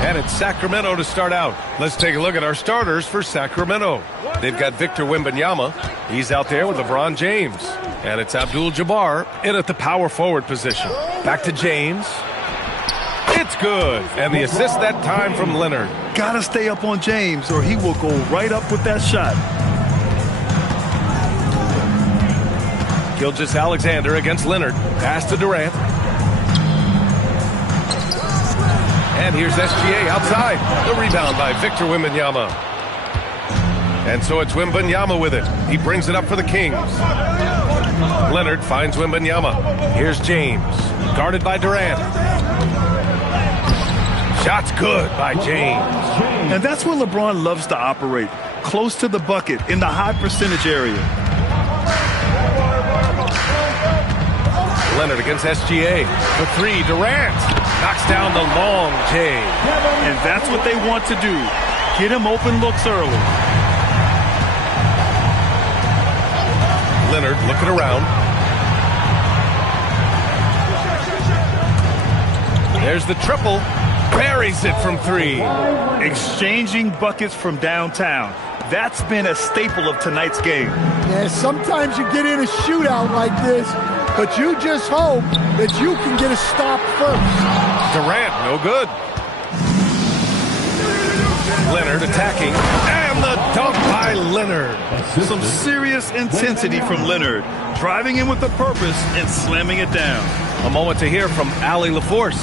And it's Sacramento to start out. Let's take a look at our starters for Sacramento. They've got Victor Wembanyama. He's out there with LeBron James. And it's Abdul-Jabbar in at the power forward position. Back to James. It's good. And the assist that time from Leonard. Gotta stay up on James or he will go right up with that shot. Gilgeous-Alexander against Leonard. Pass to Durant. And here's SGA outside. The rebound by Victor Wembanyama. And so it's Wembanyama with it. He brings it up for the Kings. Leonard finds Wembanyama. Here's James. Guarded by Durant. Shot's good by James. And that's where LeBron loves to operate. Close to the bucket in the high percentage area. Leonard against SGA. For three, Durant knocks down the long J. And that's what they want to do. Get him open looks early. Leonard looking around. There's the triple. Buries it from three. Exchanging buckets from downtown. That's been a staple of tonight's game. Yeah, sometimes you get in a shootout like this, but you just hope that you can get a stop first. Durant, no good. Leonard attacking, and the dunk by Leonard. Some serious intensity from Leonard, driving in with a purpose and slamming it down. A moment to hear from Allie LaForce.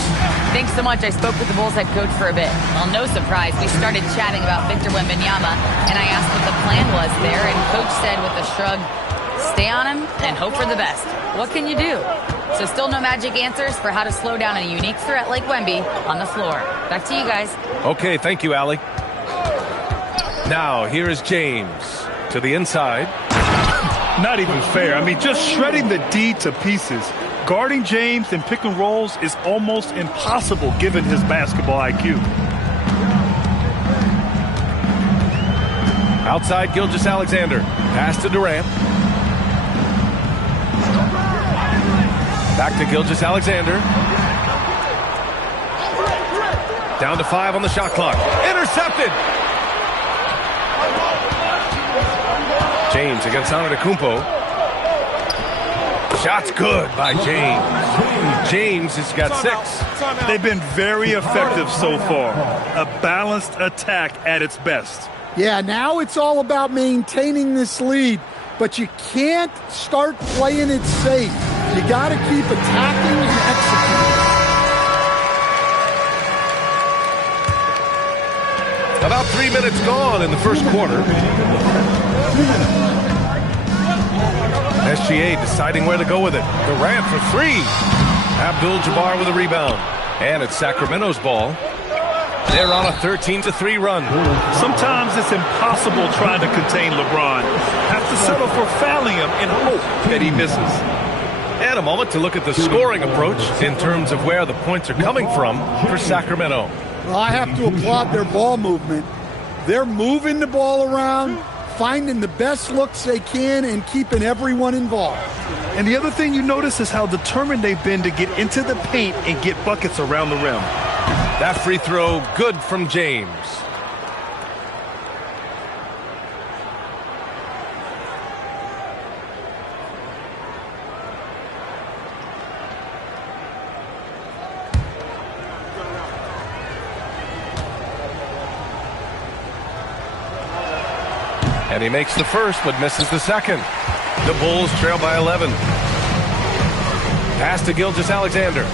Thanks so much. I spoke with the Bulls head coach for a bit. Well, no surprise, we started chatting about Victor Wembanyama, and I asked what the plan was there, and coach said with a shrug, stay on him and hope for the best. What can you do? So still no magic answers for how to slow down a unique threat like Wemby on the floor. Back to you guys. Okay, thank you, Allie. Now, here is James to the inside. Not even fair. I mean, just shredding the D to pieces. Guarding James in pick and rolls is almost impossible given his basketball IQ. Outside, Gilgeous-Alexander. Pass to Durant. Back to Gilgeous-Alexander. Down to 5 on the shot clock. Intercepted! James against Antetokounmpo. Shot's good by James. James has got 6. They've been very effective so far. A balanced attack at its best. Yeah, now it's all about maintaining this lead, but you can't start playing it safe. You got to keep attacking and executing. About 3 minutes gone in the first quarter. SGA deciding where to go with it. Durant for 3. Abdul-Jabbar with a rebound. And it's Sacramento's ball. They're on a 13-3 run. Sometimes it's impossible trying to contain LeBron. Have to settle for fouling him and hope that he misses. And a moment to look at the scoring approach in terms of where the points are coming from for Sacramento. Well, I have to applaud their ball movement. They're moving the ball around, finding the best looks they can, and keeping everyone involved. And the other thing you notice is how determined they've been to get into the paint and get buckets around the rim. That free throw, good from James. And he makes the first, but misses the second. The Bulls trail by 11. Pass to Gilgeous-Alexander.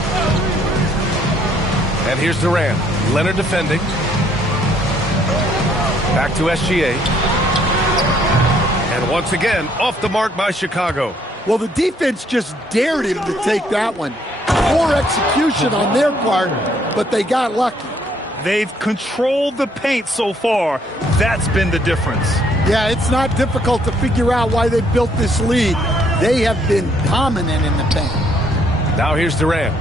And here's Durant. Leonard defending. Back to SGA. And once again, off the mark by Chicago. Well, the defense just dared him to take that one. Poor execution on their part, but they got lucky. They've controlled the paint so far. That's been the difference. Yeah, it's not difficult to figure out why they built this lead. They have been dominant in the paint. Now here's Durant.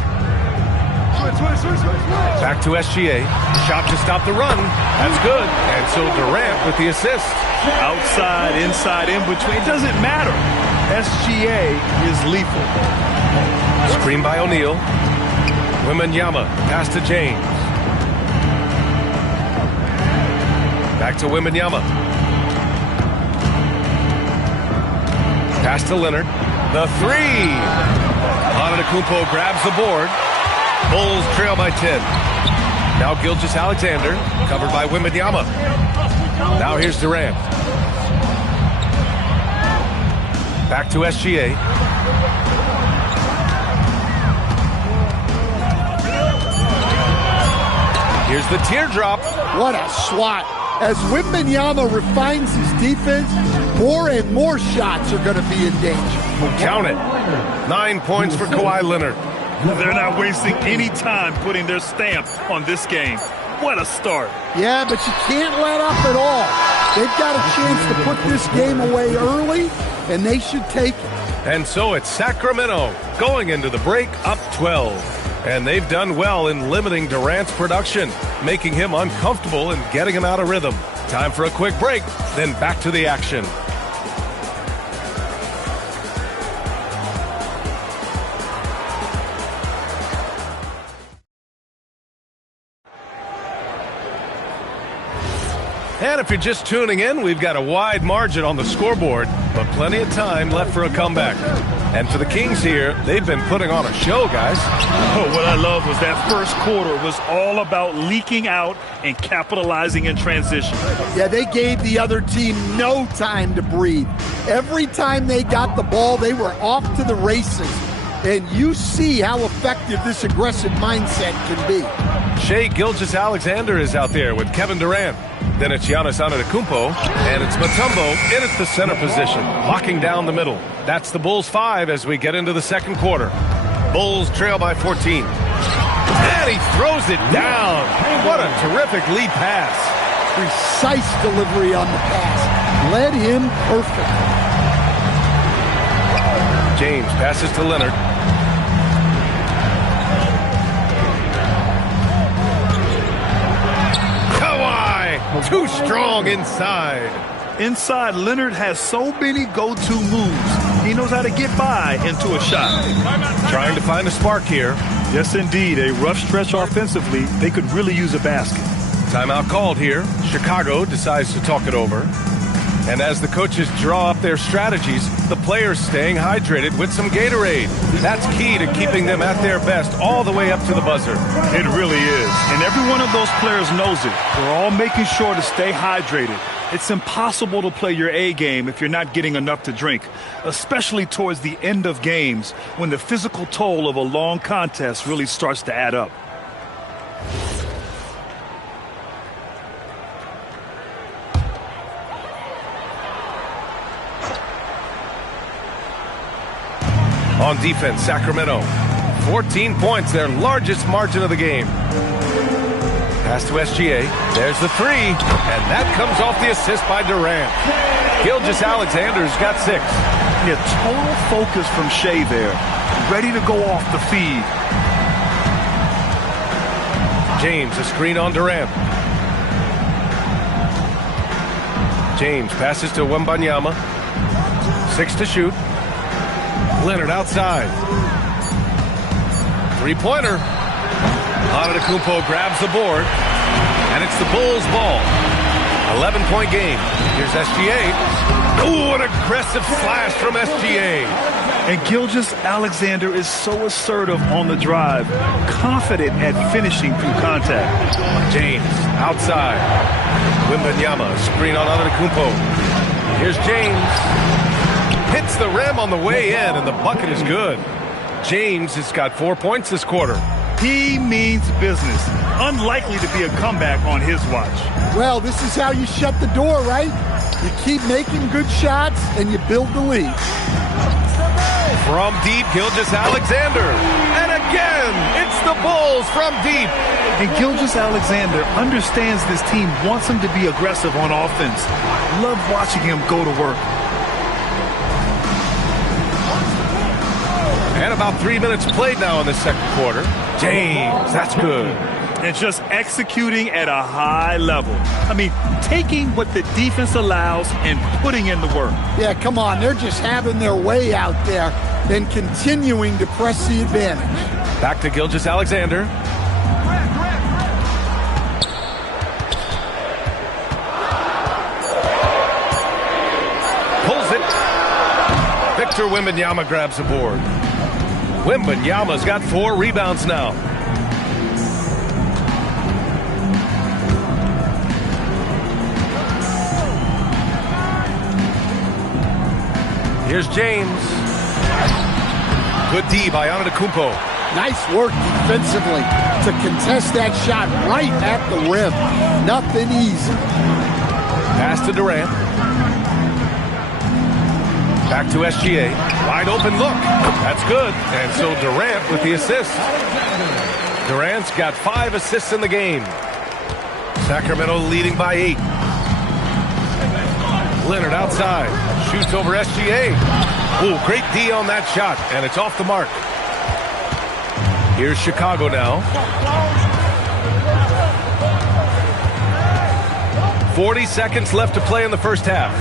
Back to SGA. Shot to stop the run. That's good. And so Durant with the assist. Outside, inside, in between. It doesn't matter. SGA is lethal. Screen by O'Neal. Wembanyama. Pass to James. Back to Wembanyama. Pass to Leonard. The three. Antetokounmpo grabs the board. Bulls trail by 10. Now Gilgeous-Alexander, covered by Wembanyama. Now here's Durant. Back to SGA. Here's the teardrop. What a swat. As Wembanyama refines his defense, more and more shots are going to be in danger. Count it. 9 points for Kawhi Leonard. They're not wasting any time putting their stamp on this game. What a start. Yeah, but you can't let up at all. They've got a chance to put this game away early, and they should take it. And so it's Sacramento going into the break up 12. And they've done well in limiting Durant's production, making him uncomfortable and getting him out of rhythm. Time for a quick break, then back to the action. And if you're just tuning in, we've got a wide margin on the scoreboard, but plenty of time left for a comeback. And for the Kings here, they've been putting on a show, guys. Oh, what I love was that first quarter was all about leaking out and capitalizing in transition. Yeah, they gave the other team no time to breathe. Every time they got the ball, they were off to the races. And you see how effective this aggressive mindset can be. Shai Gilgeous-Alexander is out there with Kevin Durant. Then it's Giannis Antetokounmpo, and it's Mutombo in at the center position, locking down the middle. That's the Bulls 5 as we get into the second quarter. Bulls trail by 14. And he throws it down. What a terrific lead pass. Precise delivery on the pass. Led him perfectly. James passes to Leonard. Too strong inside. Inside, Leonard has so many go-to moves. He knows how to get by into a shot. Trying to find a spark here. Yes, indeed. A rough stretch offensively. They could really use a basket. Timeout called here. Chicago decides to talk it over. And as the coaches draw up their strategies, the players staying hydrated with some Gatorade. That's key to keeping them at their best all the way up to the buzzer. It really is. And every one of those players knows it. They're all making sure to stay hydrated. It's impossible to play your A game if you're not getting enough to drink, especially towards the end of games when the physical toll of a long contest really starts to add up. On defense, Sacramento. 14 points, their largest margin of the game. Pass to SGA. There's the three. And that comes off the assist by Durant. Gilgeous-Alexander's got 6. Yeah, total focus from Shai there. Ready to go off the feed. James, a screen on Durant. James passes to Wembanyama. 6 to shoot. Leonard outside. Three-pointer. Antetokounmpo grabs the board. And it's the Bulls' ball. 11-point game. Here's SGA. Ooh, an aggressive slash from SGA. And Gilgeous-Alexander is so assertive on the drive. Confident at finishing through contact. James outside. Wembanyama, screen on Antetokounmpo. Here's James. Hits the rim on the way in, and the bucket is good. James has got 4 points this quarter. He means business. Unlikely to be a comeback on his watch. Well, this is how you shut the door, right? You keep making good shots, and you build the lead. From deep, Gilgeous-Alexander. And again, it's the Bulls from deep. And Gilgeous-Alexander understands this team wants him to be aggressive on offense. Love watching him go to work. And about 3 minutes played now in the second quarter. James, that's good. And just executing at a high level. I mean, taking what the defense allows and putting in the work. Yeah, come on. They're just having their way out there and continuing to press the advantage. Back to Gilgeous-Alexander. Victor Wembanyama grabs the board. Wembanyama's got 4 rebounds now. Here's James. Good D by Antetokounmpo. Nice work defensively to contest that shot right at the rim. Nothing easy. Pass to Durant. Back to SGA. Wide open look. That's good. And so Durant with the assist. Durant's got 5 assists in the game. Sacramento leading by 8. Leonard outside. Shoots over SGA. Ooh, great D on that shot. And it's off the mark. Here's Chicago now. 40 seconds left to play in the first half.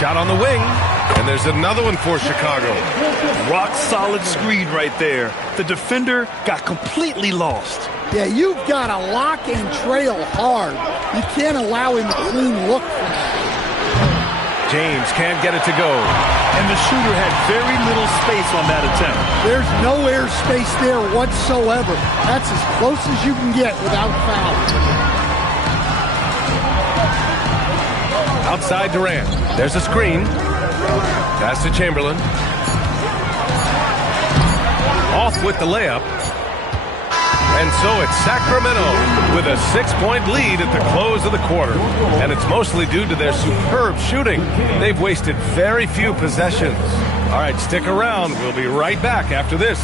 Shot on the wing. And there's another one for Chicago. Rock solid screen right there. The defender got completely lost. Yeah, you've got to lock and trail hard. You can't allow him a clean look for that. James can't get it to go. And the shooter had very little space on that attempt. There's no air space there whatsoever. That's as close as you can get without foul. Outside Durant. There's a screen. Pass to Chamberlain. Off with the layup. And so it's Sacramento with a 6-point lead at the close of the quarter. And it's mostly due to their superb shooting. They've wasted very few possessions. All right, stick around. We'll be right back after this.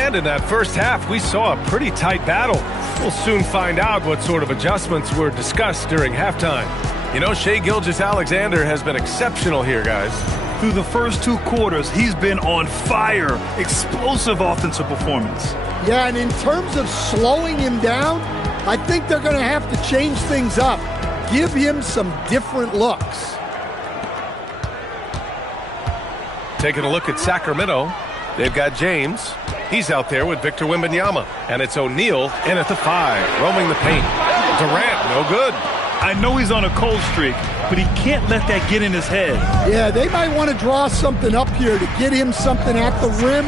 And in that first half, we saw a pretty tight battle. We'll soon find out what sort of adjustments were discussed during halftime. You know, Shai Gilgeous-Alexander has been exceptional here, guys. Through the first 2 quarters, he's been on fire. Explosive offensive performance. Yeah, and in terms of slowing him down, I think they're going to have to change things up. Give him some different looks. Taking a look at Sacramento, they've got James. He's out there with Victor Wembanyama. And it's O'Neal in at the 5, roaming the paint. Durant, no good. I know he's on a cold streak, but he can't let that get in his head. Yeah, they might want to draw something up here to get him something at the rim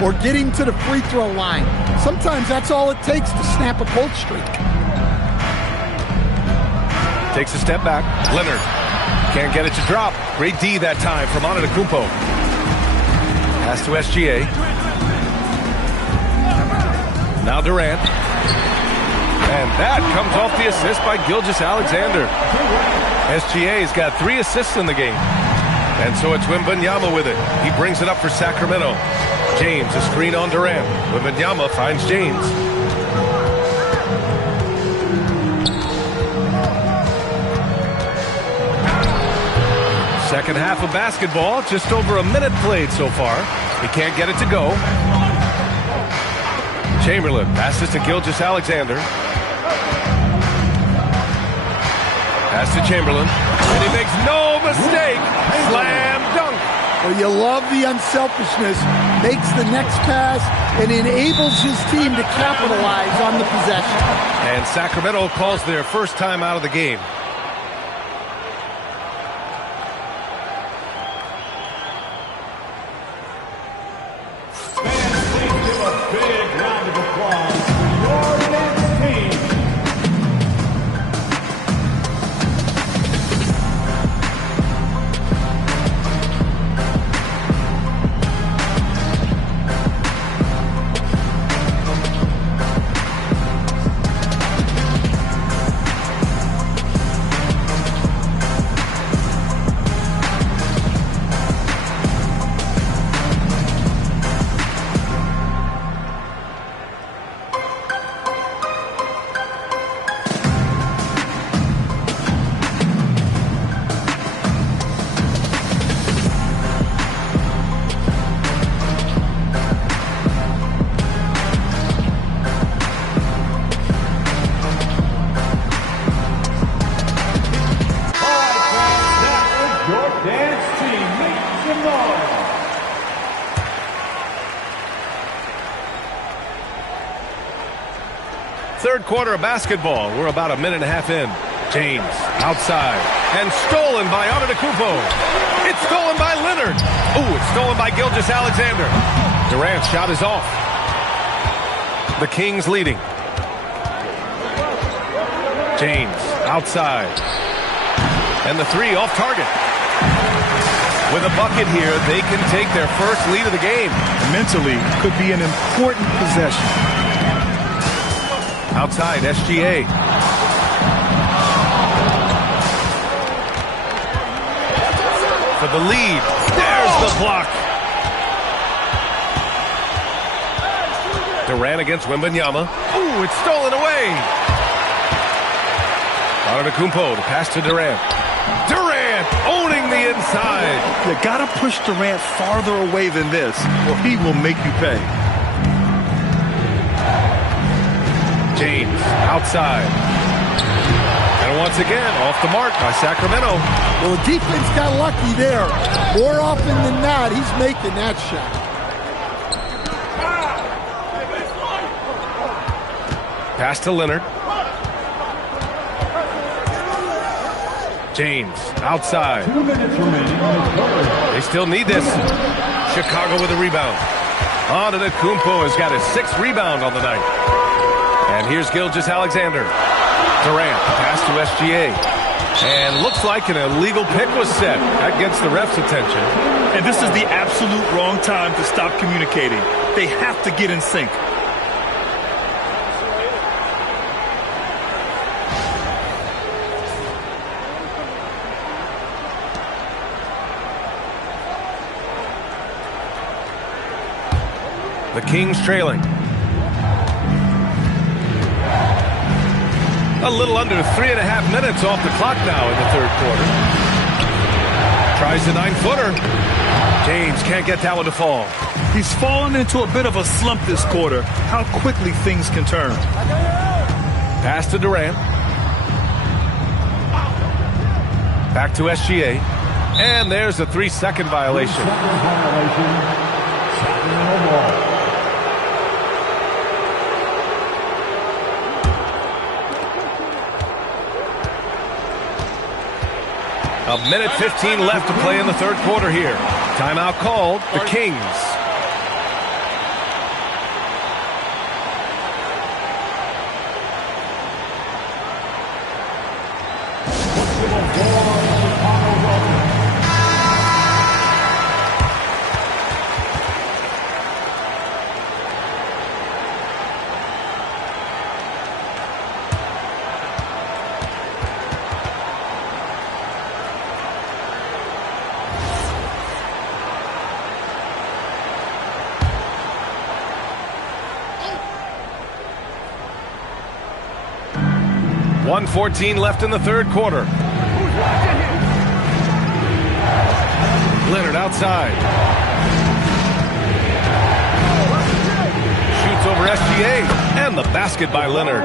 or get him to the free throw line. Sometimes that's all it takes to snap a cold streak. Takes a step back. Leonard can't get it to drop. Great D that time from Antetokounmpo. Pass to SGA. Now Durant. And that comes off the assist by Gilgeous-Alexander. SGA's got 3 assists in the game. And so it's Wembanyama with it. He brings it up for Sacramento. James, a screen on Durant. Wembanyama finds James. Second half of basketball, just over a minute played so far. He can't get it to go. Chamberlain passes to Gilgeous-Alexander. Pass to Chamberlain. And he makes no mistake. Slam dunk. Well, you love the unselfishness. Makes the next pass and enables his team to capitalize on the possession. And Sacramento calls their first time out of the game. third quarter of basketball. We're about a minute and a half in. James outside and stolen by Antetokounmpo. It's stolen by Leonard. Ooh, it's stolen by Gilgeous-Alexander. Durant's shot is off. The Kings leading. James outside. And the three off target. With a bucket here, they can take their first lead of the game. Mentally, could be an important possession. Outside, SGA. For the lead. There's the block. Durant against Wembanyama. Ooh, it's stolen away. Antetokounmpo to pass to Durant. Durant owning the inside. You gotta push Durant farther away than this, or he will make you pay. James outside. And once again, off the mark by Sacramento. Well, the defense got lucky there. More often than not, he's making that shot. Pass to Leonard. James outside. 2 minutes remaining. They still need this. Chicago with a rebound. Antetokounmpo has got his 6th rebound on the night. And here's Gilgeous-Alexander. Durant, pass to SGA. And looks like an illegal pick was set. That gets the ref's attention. And this is the absolute wrong time to stop communicating. They have to get in sync. The Kings trailing. A little under 3.5 minutes off the clock now in the third quarter. Tries the 9-footer. James can't get that one to fall. He's fallen into a bit of a slump this quarter. How quickly things can turn. Pass to Durant. Back to SGA. And there's a 3-second violation. Sacramento ball. A minute 15 left to play in the third quarter here. Timeout called. The Kings. .114 left in the third quarter. Leonard outside. Shoots over SGA. And the basket by Leonard.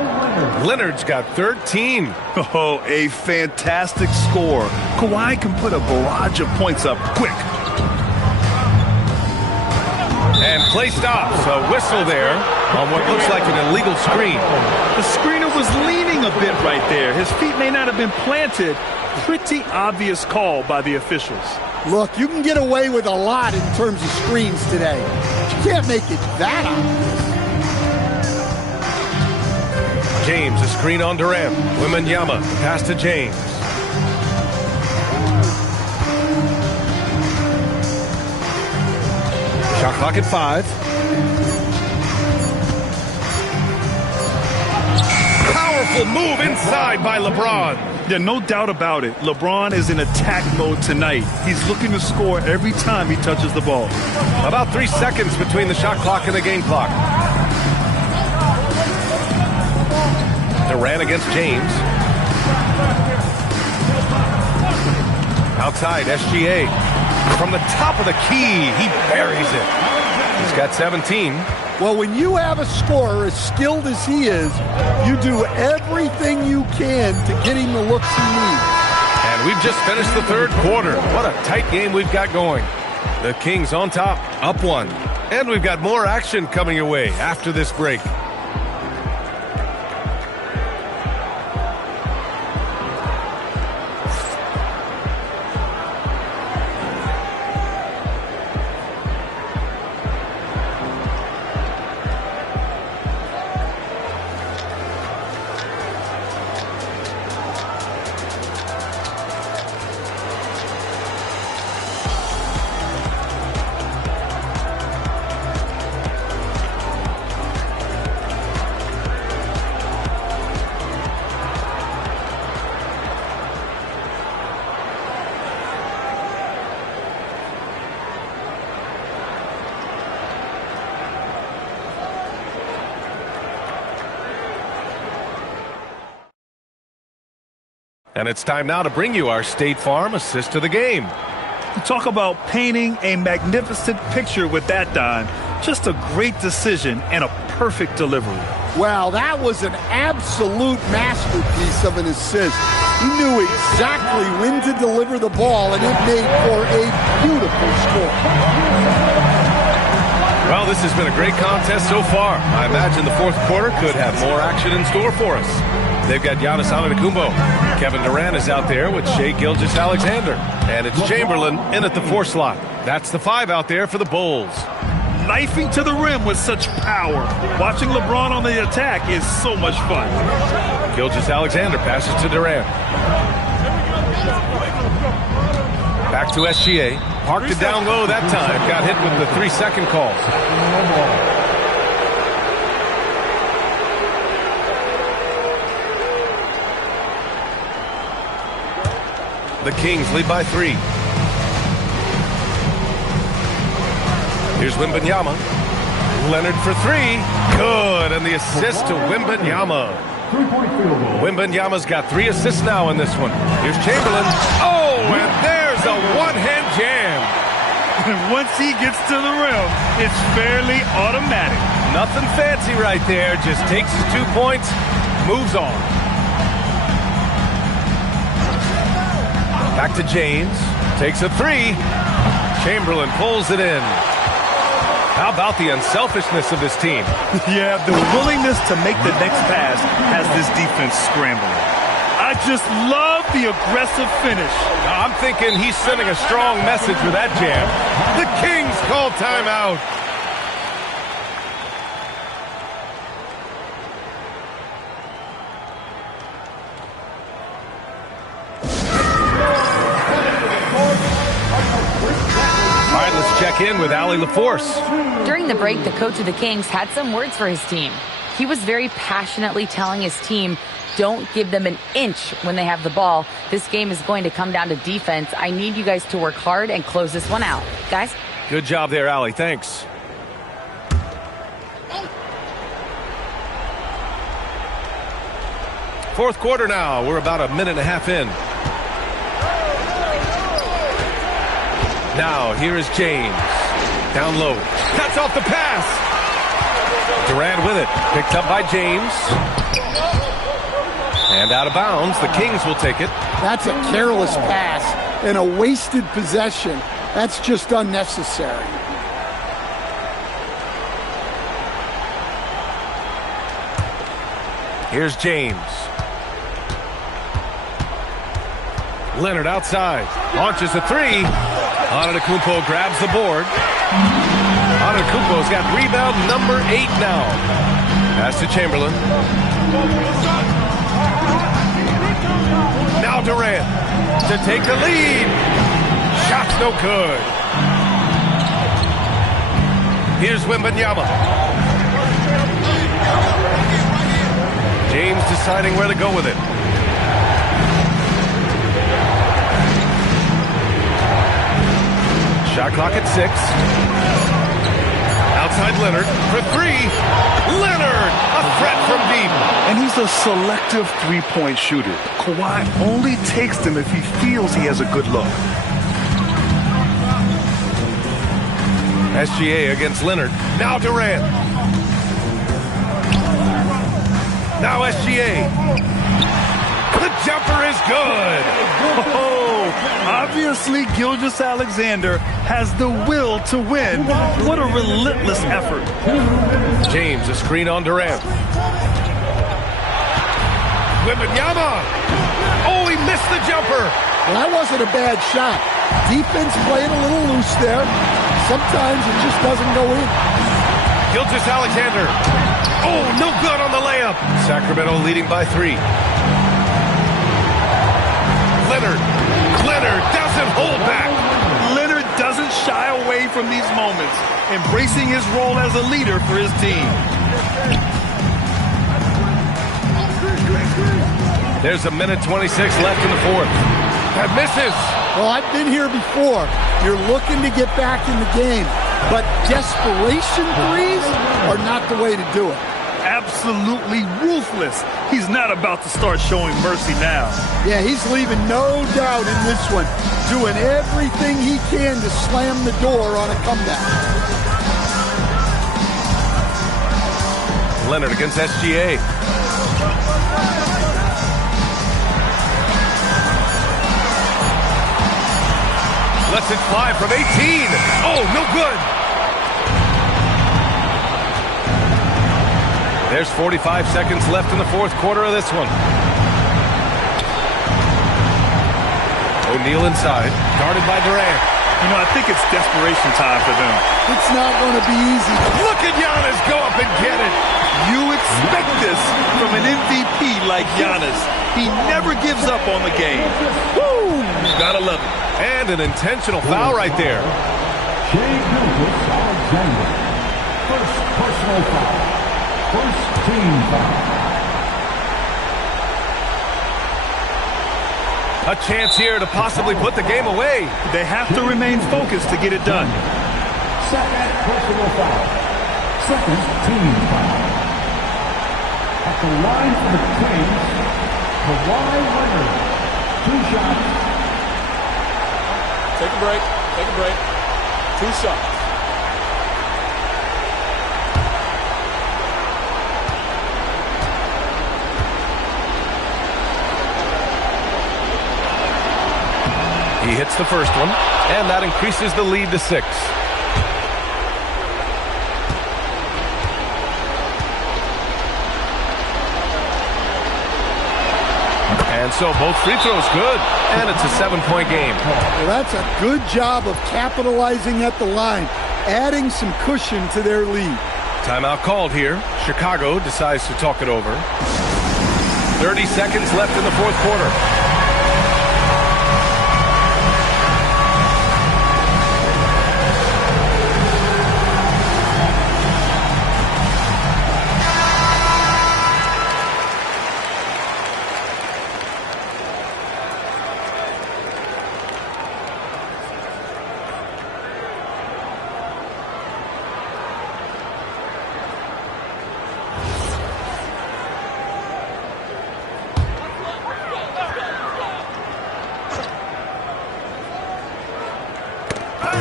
Leonard's got 13. Oh, a fantastic score. Kawhi can put a barrage of points up quick. And play stops. A whistle there on what looks like an illegal screen. The screener was leaning a bit right there. His feet may not have been planted. Pretty obvious call by the officials. Look, you can get away with a lot in terms of screens today. You can't make it that obvious. James, a screen on Durant. Wembanyama, pass to James. Shot clock at 5. Powerful move inside by LeBron. Yeah, no doubt about it. LeBron is in attack mode tonight. He's looking to score every time he touches the ball. About 3 seconds between the shot clock and the game clock. Durant against James. Outside, SGA. From the top of the key, he buries it. He's got 17. Well, when you have a scorer as skilled as he is, you do everything you can to get him the looks he needs. And we've just finished the third quarter. What a tight game we've got going. The Kings on top, up 1. And we've got more action coming your way after this break. And it's time now to bring you our State Farm assist of the game. You talk about painting a magnificent picture with that, Don. Just a great decision and a perfect delivery. Well, that was an absolute masterpiece of an assist. He knew exactly when to deliver the ball, and it made for a beautiful score. Well, this has been a great contest so far. I imagine the fourth quarter could have more action in store for us. They've got Giannis Antetokounmpo. Kevin Durant is out there with Shai Gilgeous-Alexander. And it's Chamberlain in at the 4 slot. That's the 5 out there for the Bulls. Knifing to the rim with such power. Watching LeBron on the attack is so much fun. Gilgeous-Alexander passes to Durant. Back to SGA. Parked it down low that time. Got hit with the 3-second call. The Kings lead by 3. Here's Wembanyama. Leonard for 3. Good. And the assist to Wembanyama. Wembanyama's got 3 assists now in this one. Here's Chamberlain. Oh, and there's a one-hand jam. And once he gets to the rim, it's fairly automatic. Nothing fancy right there. Just takes his 2 points, moves on. Back to James. Takes a 3. Chamberlain pulls it in. How about the unselfishness of this team? Yeah, the willingness to make the next pass has this defense scrambling. I just love the aggressive finish. I'm thinking he's sending a strong message with that jam. The Kings call timeout. All right, let's check in with Allie LaForce. During the break, the coach of the Kings had some words for his team. He was very passionately telling his team, don't give them an inch when they have the ball. This game is going to come down to defense. I need you guys to work hard and close this one out. Guys? Good job there, Allie. Thanks. Fourth quarter now. We're about a minute and a half in. Now, here is James. Down low. Cuts off the pass. Durant with it. Picked up by James. And out of bounds. The Kings will take it. That's a careless pass and a wasted possession. That's just unnecessary. Here's James. Leonard outside. Launches a 3. Antetokounmpo grabs the board. Antetokounmpo's got rebound number 8 now. Pass to Chamberlain. Now Durant to take the lead. Shot's no good. Here's Wembanyama. James deciding where to go with it. Shot clock at 6. Outside Leonard for 3. Leonard, a threat from deep. And he's a selective three-point shooter. Kawhi only takes them if he feels he has a good look. SGA against Leonard. Now Durant. Now SGA. The jumper is good. Oh, obviously Gilgeous-Alexander has the will to win. What a relentless effort. James, a screen on Durant. Wembanyama. Oh, he missed the jumper. Well, that wasn't a bad shot. Defense playing a little loose there. Sometimes it just doesn't go in. Gilgeous-Alexander. Oh, no good on the layup. Sacramento leading by 3. Leonard doesn't hold back. Leonard doesn't shy away from these moments, embracing his role as a leader for his team. There's a minute 26 left in the fourth. That misses. Well, I've been here before. You're looking to get back in the game, but desperation threes are not the way to do it. absolutely ruthless. He's not about to start showing mercy now. Yeah, he's leaving no doubt in this one, doing everything he can to slam the door on a comeback. Leonard against SGA. Lets it fly from 18. Oh, no good. There's 45 seconds left in the fourth quarter of this one. O'Neal inside, guarded by Durant. You know, I think it's desperation time for them. It's not going to be easy. Look at Giannis go up and get it. You expect this from an MVP like Giannis. He never gives up on the game. Woo! Gotta love it. And an intentional foul right there. Shai Gilgeous-Alexander. First personal foul. First team foul. A chance here to possibly put the game away. They have to remain focused to get it done. Second personal foul. Second team foul. At the line for the Kings, Kawhi Leonard. 2 shots. Take a break. Take a break. 2 shots. He hits the first one, and that increases the lead to 6. And so both free throws good, and it's a 7-point game. Well, that's a good job of capitalizing at the line, adding some cushion to their lead. Timeout called here. Chicago decides to talk it over. 30 seconds left in the fourth quarter.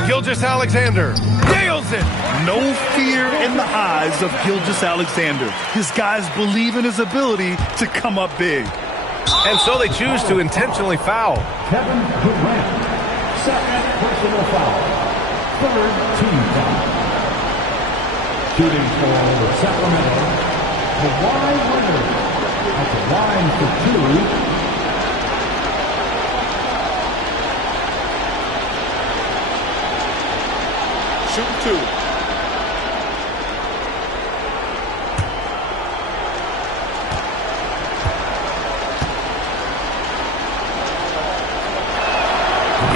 Gilgeous-Alexander nails it. No fear in the eyes of Gilgeous-Alexander. His guys believe in his ability to come up big. And so they choose to intentionally foul. Kevin Durant. Second personal foul. Third team foul. Shooting for Sacramento, Kawhi Leonard. At the line for 2. Shooting 2.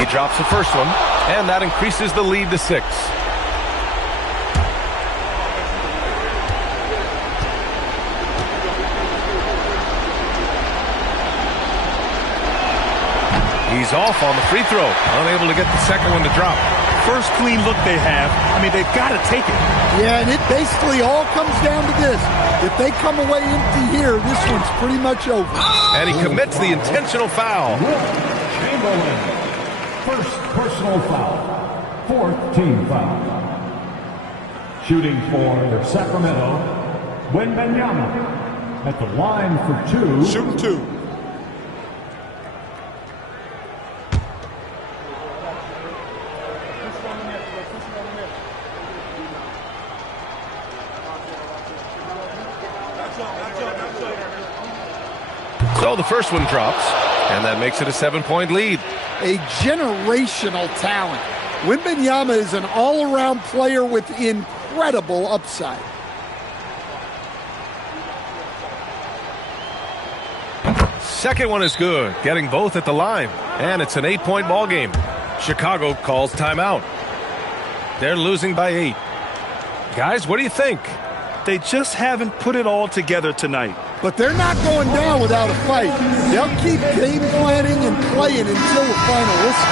He drops the first one, and that increases the lead to 6. He's off on the free throw, unable to get the second one to drop. First clean look they have. I mean, they've got to take it. Yeah, and it basically all comes down to this. If they come away empty here, this one's pretty much over. And he commits the intentional foul. Chamberlain. First personal foul. Fourth team foul. Shooting for Sacramento, Wembanyama. At the line for 2. Shooting 2. So the first one drops, and that makes it a 7-point lead. A generational talent. Wembanyama is an all-around player with incredible upside. Second one is good, getting both at the line, and it's an 8-point ball game. Chicago calls timeout. They're losing by 8. Guys, what do you think? They just haven't put it all together tonight. But they're not going down without a fight. They'll keep game planning and playing until the final whistle.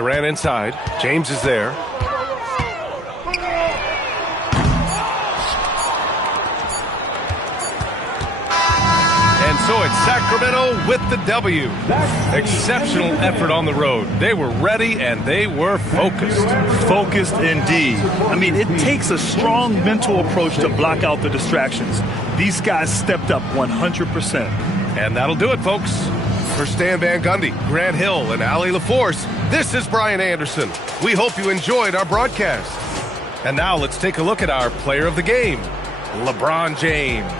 Durant inside. James is there. And so it's Sacramento with the W. Exceptional effort on the road. They were ready and they were focused. Focused indeed. I mean, it takes a strong mental approach to block out the distractions. These guys stepped up 100%. And that'll do it, folks. For Stan Van Gundy, Grant Hill, and Allie LaForce, this is Brian Anderson. We hope you enjoyed our broadcast. And now let's take a look at our player of the game, LeBron James.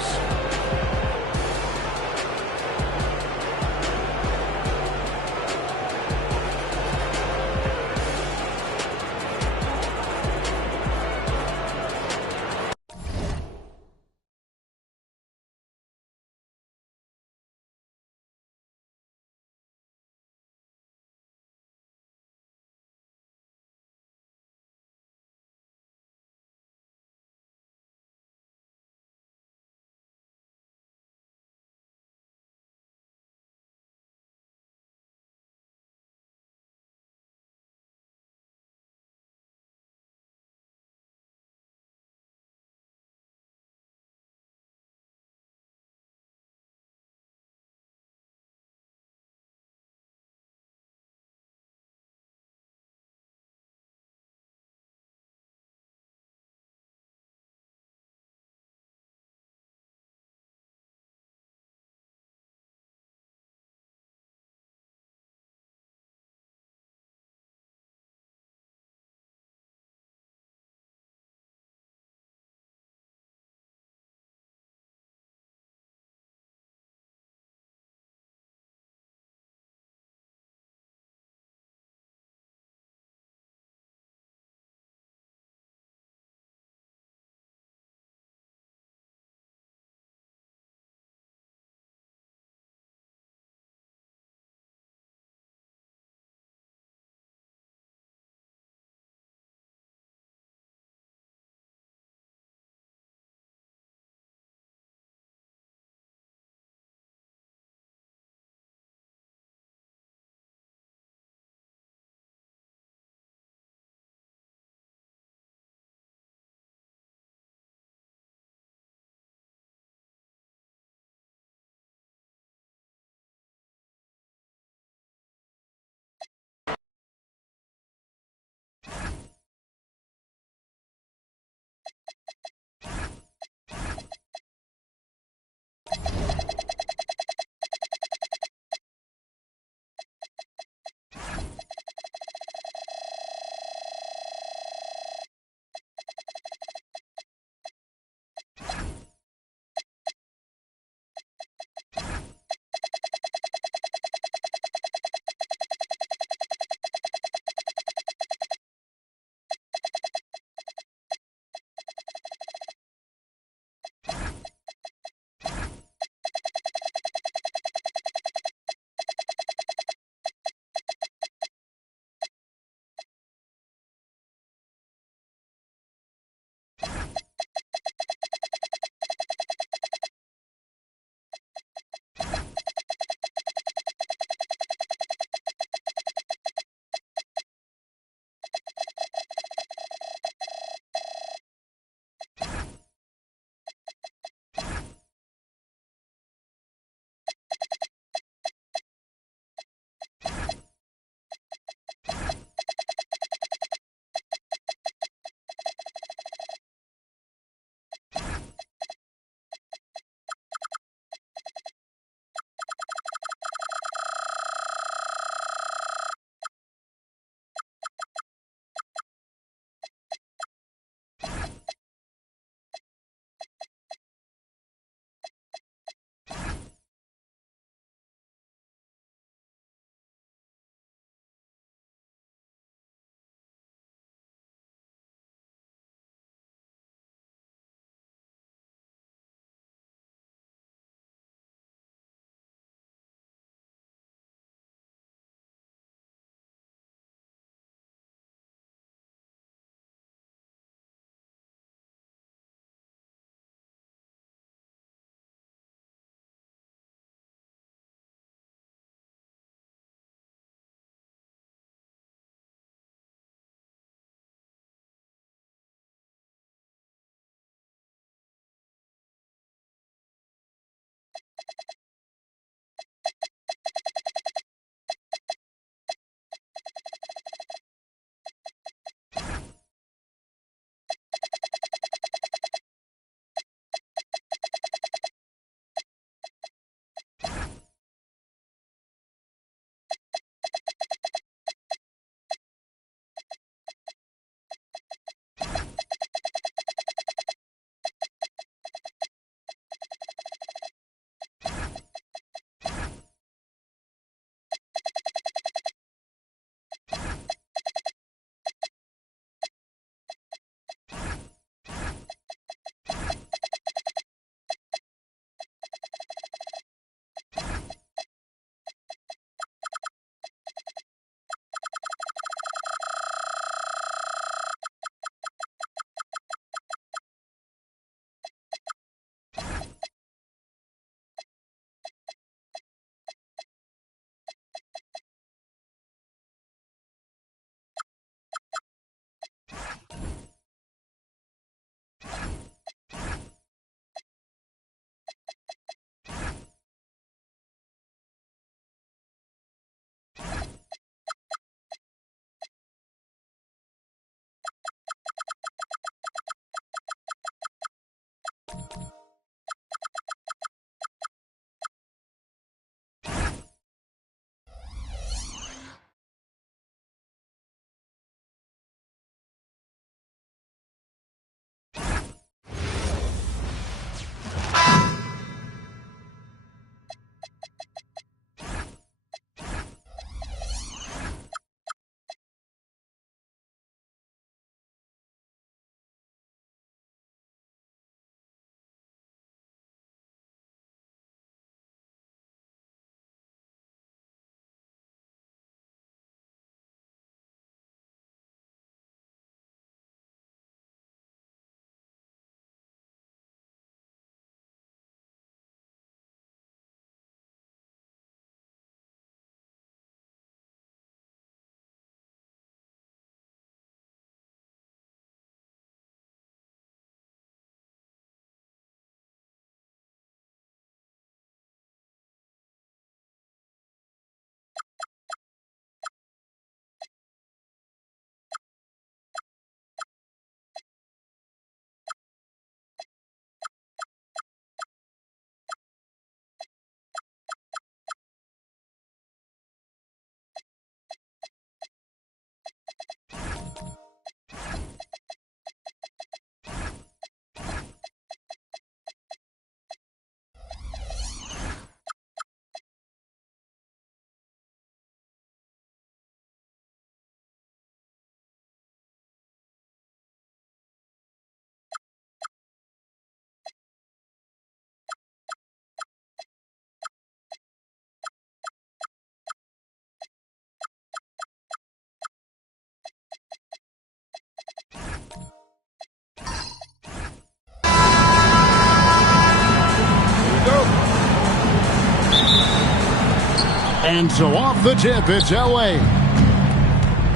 And so off the tip, it's L.A.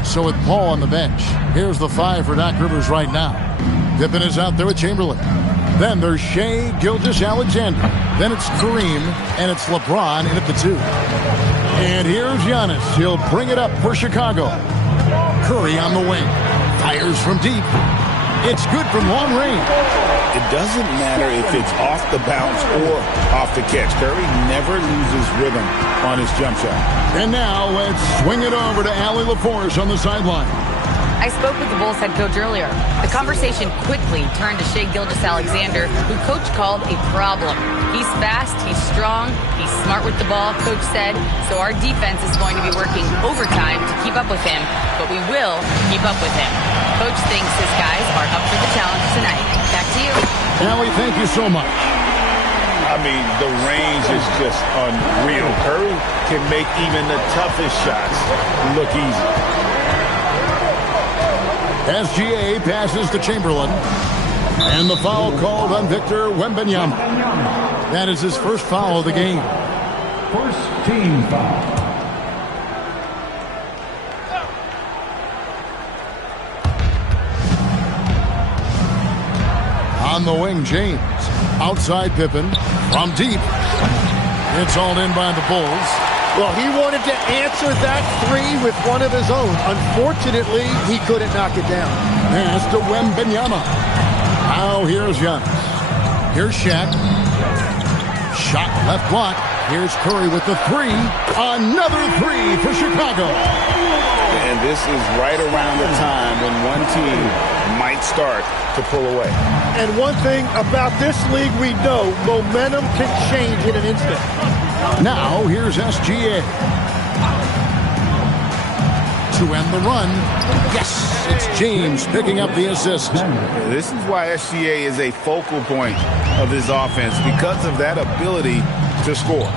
So with Paul on the bench, here's the 5 for Doc Rivers right now. Pippen is out there with Chamberlain. Then there's Shea Gilgeous-Alexander. Then it's Kareem, and it's LeBron in at the 2. And here's Giannis. He'll bring it up for Chicago. Curry on the wing. Fires from deep. It's good from long range. It doesn't matter if it's off the bounce or off the catch. Curry never loses rhythm on his jump shot. And now let's swing it over to Allie LaForce on the sideline. I spoke with the Bulls head coach earlier. The conversation quickly turned to Shea Gilgeous-Alexander, who coach called a problem. He's fast, he's strong, he's smart with the ball, coach said, so our defense is going to be working overtime to keep up with him, but we will keep up with him. Coach thinks his guys are up for the challenge tonight. Back to you. Allie, thank you so much. I mean, the range is just unreal. Curry can make even the toughest shots look easy. SGA passes to Chamberlain. And the foul called on Victor Wembanyama. That is his first foul of the game. First team foul. On the wing, James. Outside Pippen. From deep. It's all in by the Bulls. Well, he wanted to answer that 3 with one of his own. Unfortunately, he couldn't knock it down. Pass to Wembanyama. Now here's Giannis. Here's Shaq. Shot left block. Here's Curry with the 3. Another 3 for Chicago. And this is right around the time when one team might start to pull away. And one thing about this league we know, momentum can change in an instant. Now here's SGA. To end the run. Yes, it's James picking up the assist. This is why SGA is a focal point of this offense, because of that ability to score.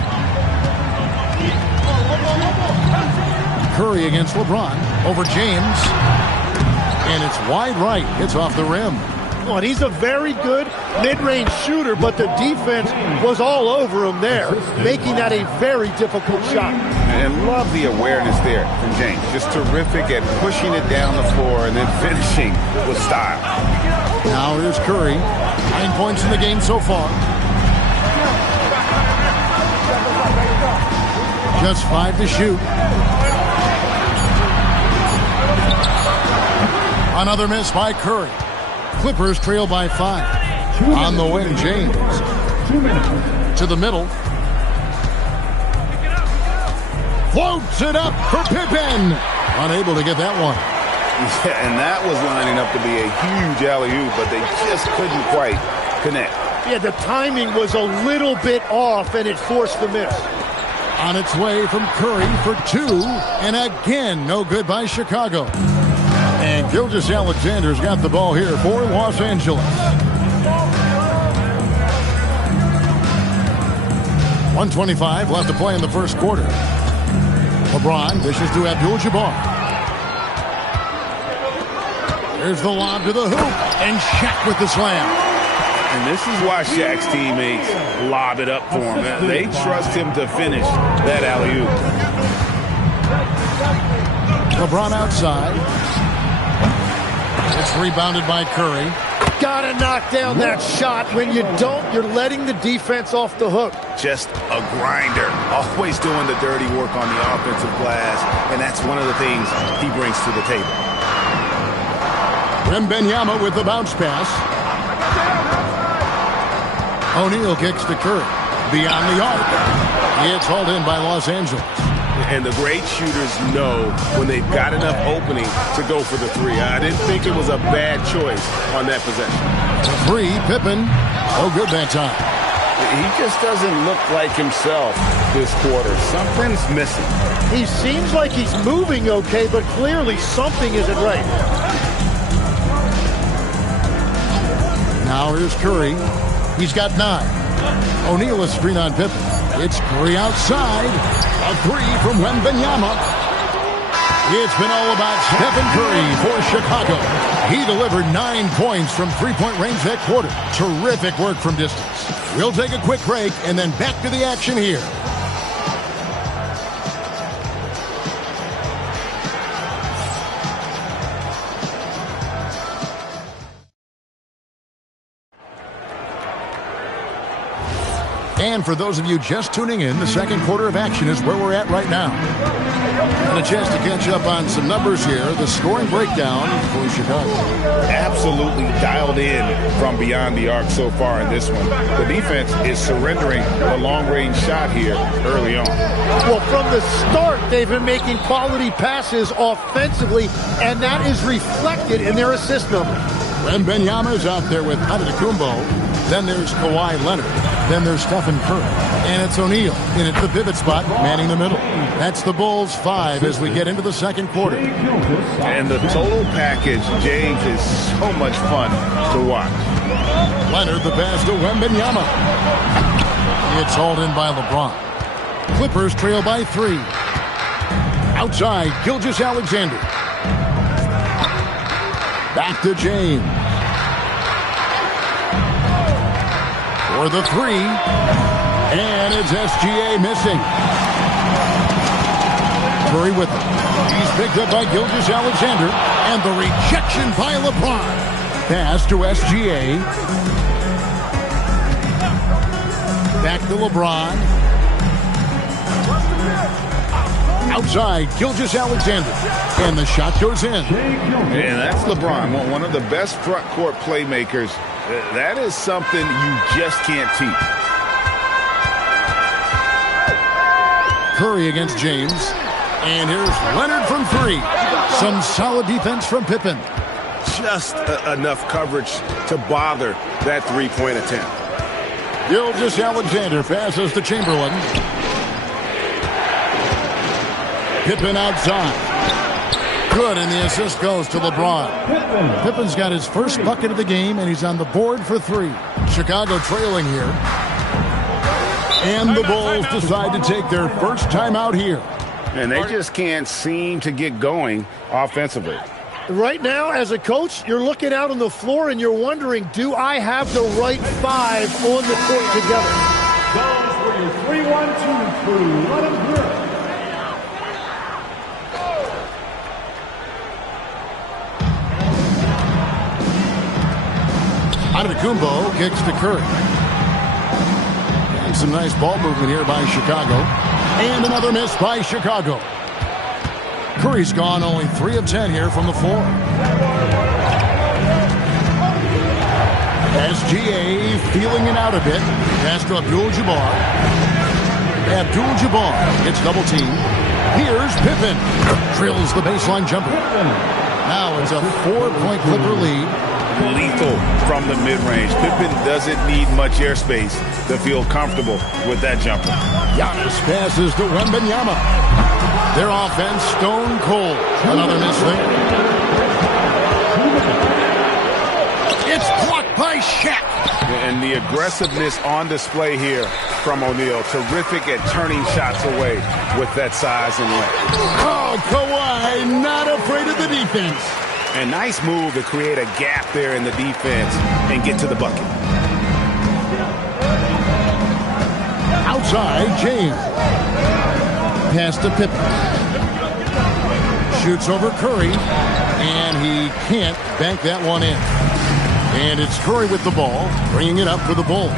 Curry against LeBron over James. And it's wide right. It's off the rim. Well, he's a very good mid-range shooter, but the defense was all over him there, making that a very difficult shot. And love the awareness there from James. Just terrific at pushing it down the floor and then finishing with style. Now here's Curry. 9 points in the game so far. Just 5 to shoot. Another miss by Curry. Clippers trail by 5. On the wing, James. To the middle. Floats it up for Pippen. Unable to get that one. Yeah, and that was lining up to be a huge alley-oop, but they just couldn't quite connect. Yeah, the timing was a little bit off, and it forced the miss. On its way from Curry for 2. And again, no good by Chicago. And Gilgeous-Alexander's got the ball here for Los Angeles. 1:25 left to play in the first quarter. LeBron dishes to Abdul-Jabbar. There's the lob to the hoop. And Shaq with the slam. And this is why Shaq's teammates lob it up for him. They trust him to finish that alley-oop. LeBron outside. It's rebounded by Curry. Gotta knock down that shot. When you don't, you're letting the defense off the hook. Just a grinder. Always doing the dirty work on the offensive glass. And that's one of the things he brings to the table. Wembanyama with the bounce pass. O'Neal kicks to Curry. Beyond the arc. It's hauled in by Los Angeles. And the great shooters know when they've got enough opening to go for the 3. I didn't think it was a bad choice on that possession. The 3, Pippen. Oh, good that time. He just doesn't look like himself this quarter. Something's missing. He seems like he's moving okay, but clearly something isn't right. Now here's Curry. He's got 9. O'Neal is screen on Pippen. It's Curry outside. A 3 from Wembanyama. It's been all about Stephen Curry for Chicago. He delivered 9 points from three-point range that quarter. Terrific work from distance. We'll take a quick break and then back to the action here. And for those of you just tuning in, the second quarter of action is where we're at right now. And a chance to catch up on some numbers here. The scoring breakdown for Chicago. Absolutely dialed in from beyond the arc so far in this one. The defense is surrendering the long-range shot here early on. Well, from the start, they've been making quality passes offensively, and that is reflected in their assist number. Wembanyama is out there with Antetokounmpo. Then there's Kawhi Leonard. Then there's Stephen Curry. And it's O'Neal in at the pivot spot, manning the middle. That's the Bulls 5 as we get into the second quarter. And the total package, James, is so much fun to watch. Leonard, the pass to Wembanyama. It's hauled in by LeBron. Clippers trail by 3. Outside, Gilgeous-Alexander. Back to James. For the 3. And it's SGA missing. Curry with it. He's picked up by Gilgeous-Alexander. And the rejection by LeBron. Pass to SGA. Back to LeBron. Outside, Gilgeous-Alexander. And the shot goes in. And that's LeBron, one of the best front court playmakers. That is something you just can't teach. Curry against James. And here's Leonard from 3. Some solid defense from Pippen. Just enough coverage to bother that three-point attempt. Gilgeous-Alexander passes to Chamberlain. Pippen outside. Good, and the assist goes to LeBron. Pippen's got his first bucket of the game, and he's on the board for 3. Chicago trailing here. And the Bulls decide to take their first timeout here. And they just can't seem to get going offensively. Right now, as a coach, you're looking out on the floor and you're wondering, do I have the right 5 on the court together? Goes for your 3-1-2 crew. Let him grip. Antetokounmpo kicks to Curry. And some nice ball movement here by Chicago. And another miss by Chicago. Curry's gone only 3 of 10 here from the floor. SGA feeling it out a bit. Pass to Abdul-Jabbar. Abdul-Jabbar gets double teamed. Here's Pippen. Drills the baseline jumper. Now it's a 4-point Clipper lead. Lethal from the mid-range. Pippen doesn't need much airspace to feel comfortable with that jumper. Giannis passes to Wembanyama. Their offense stone cold. Another miss there. It's blocked by Shaq. And the aggressiveness on display here from O'Neal. Terrific at turning shots away with that size and length. Oh, Kawhi not afraid of the defense. A nice move to create a gap there in the defense and get to the bucket. Outside, James. Pass to Pippen. Shoots over Curry. And he can't bank that one in. And it's Curry with the ball, bringing it up for the Bulls.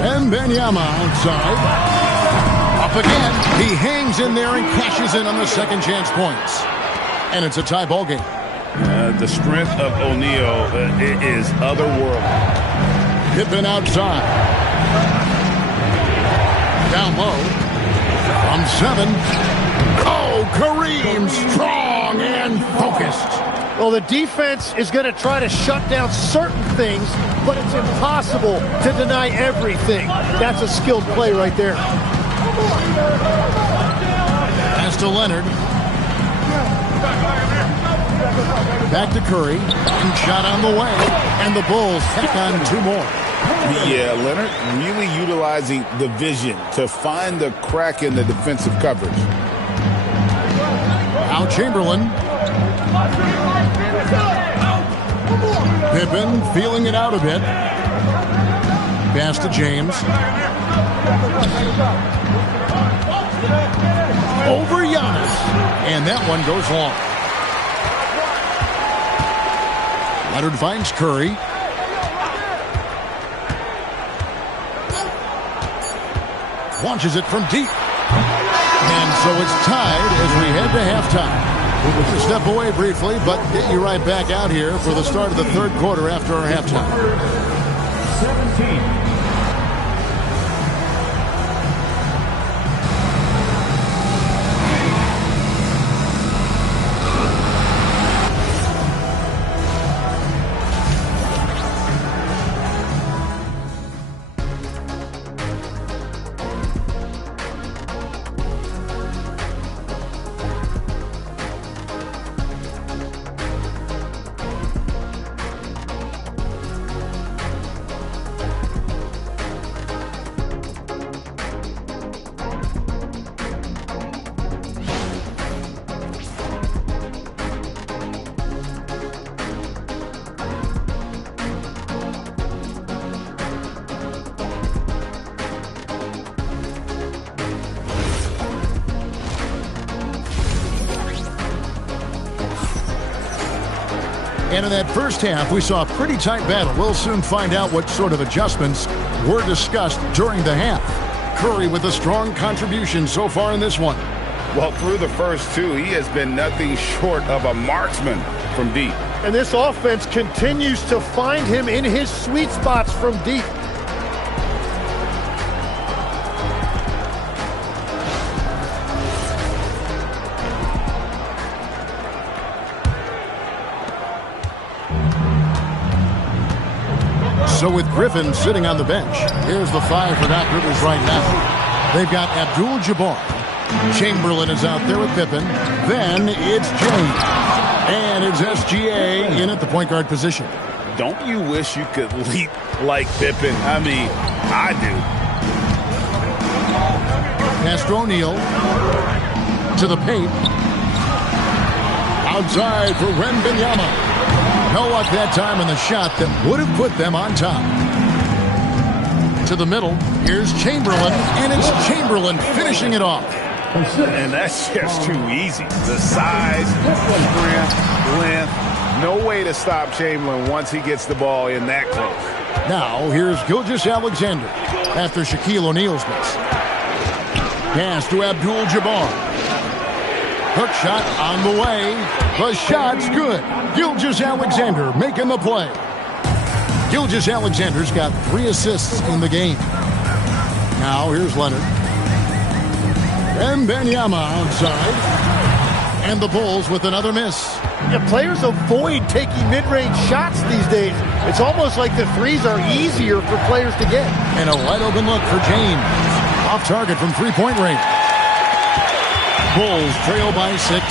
And Wembanyama outside. Up again. He hangs in there and cashes in on the second chance points. And it's a tie ball game. The strength of O'Neal is otherworldly. Pippen outside. Down low. From 7. Oh, Kareem strong and focused. Well, the defense is going to try to shut down certain things, but it's impossible to deny everything. That's a skilled play right there. Pass to Leonard. Back to Curry. And shot on the way. And the Bulls tack on 2 more. Yeah, Leonard really utilizing the vision to find the crack in the defensive coverage. Now Chamberlain. Pippen feeling it out a bit. Pass to James. Over Giannis. And that one goes long. Leonard finds Curry. launches it from deep. And so it's tied as we head to halftime. We're going to step away briefly, but get you right back out here for the start of the third quarter after our halftime. 17. And in that first half, we saw a pretty tight battle. We'll soon find out what sort of adjustments were discussed during the half. Curry with a strong contribution so far in this one. Well, through the first two, he has been nothing short of a marksman from deep. And this offense continues to find him in his sweet spots from deep. So with Griffin sitting on the bench, here's the five for Doc Rivers right now. They've got Abdul-Jabbar. Chamberlain is out there with Pippen. Then it's James. And it's SGA in at the point guard position. Don't you wish you could leap like Pippen? I mean, I do. Pass to O'Neal. To the paint. Outside for Wembanyama. No luck that time on the shot that would have put them on top. To the middle, here's Chamberlain, and it's Chamberlain finishing it off. And that's just too easy. The size, strength, length, no way to stop Chamberlain once he gets the ball in that close. Now, here's Gilgeous-Alexander after Shaquille O'Neal's miss. Pass to Abdul-Jabbar. Hook shot on the way. The shot's good. Gilgeous-Alexander making the play. Gilgeous-Alexander's got 3 assists in the game. Now here's Leonard. Wembanyama outside. And the Bulls with another miss. Yeah, players avoid taking mid-range shots these days. It's almost like the threes are easier for players to get. And a wide open look for James. Off target from three-point range. Bulls trail by 6.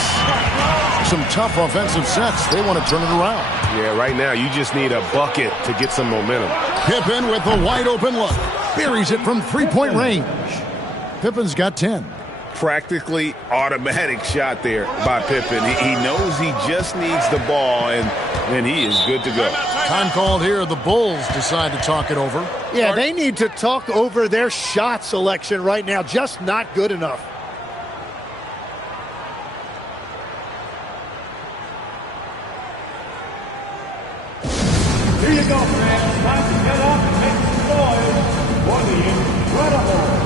Some tough offensive sets. They want to turn it around. Yeah, right now you just need a bucket to get some momentum. Pippen with a wide open look. Buries it from three-point range. Pippen's got 10. Practically automatic shot there by Pippen. He knows he just needs the ball, and he is good to go. Time called here. The Bulls decide to talk it over. Yeah, they need to talk over their shot selection right now. Just not good enough. Here you go, man. Time to get up and make some noise for the Incredible.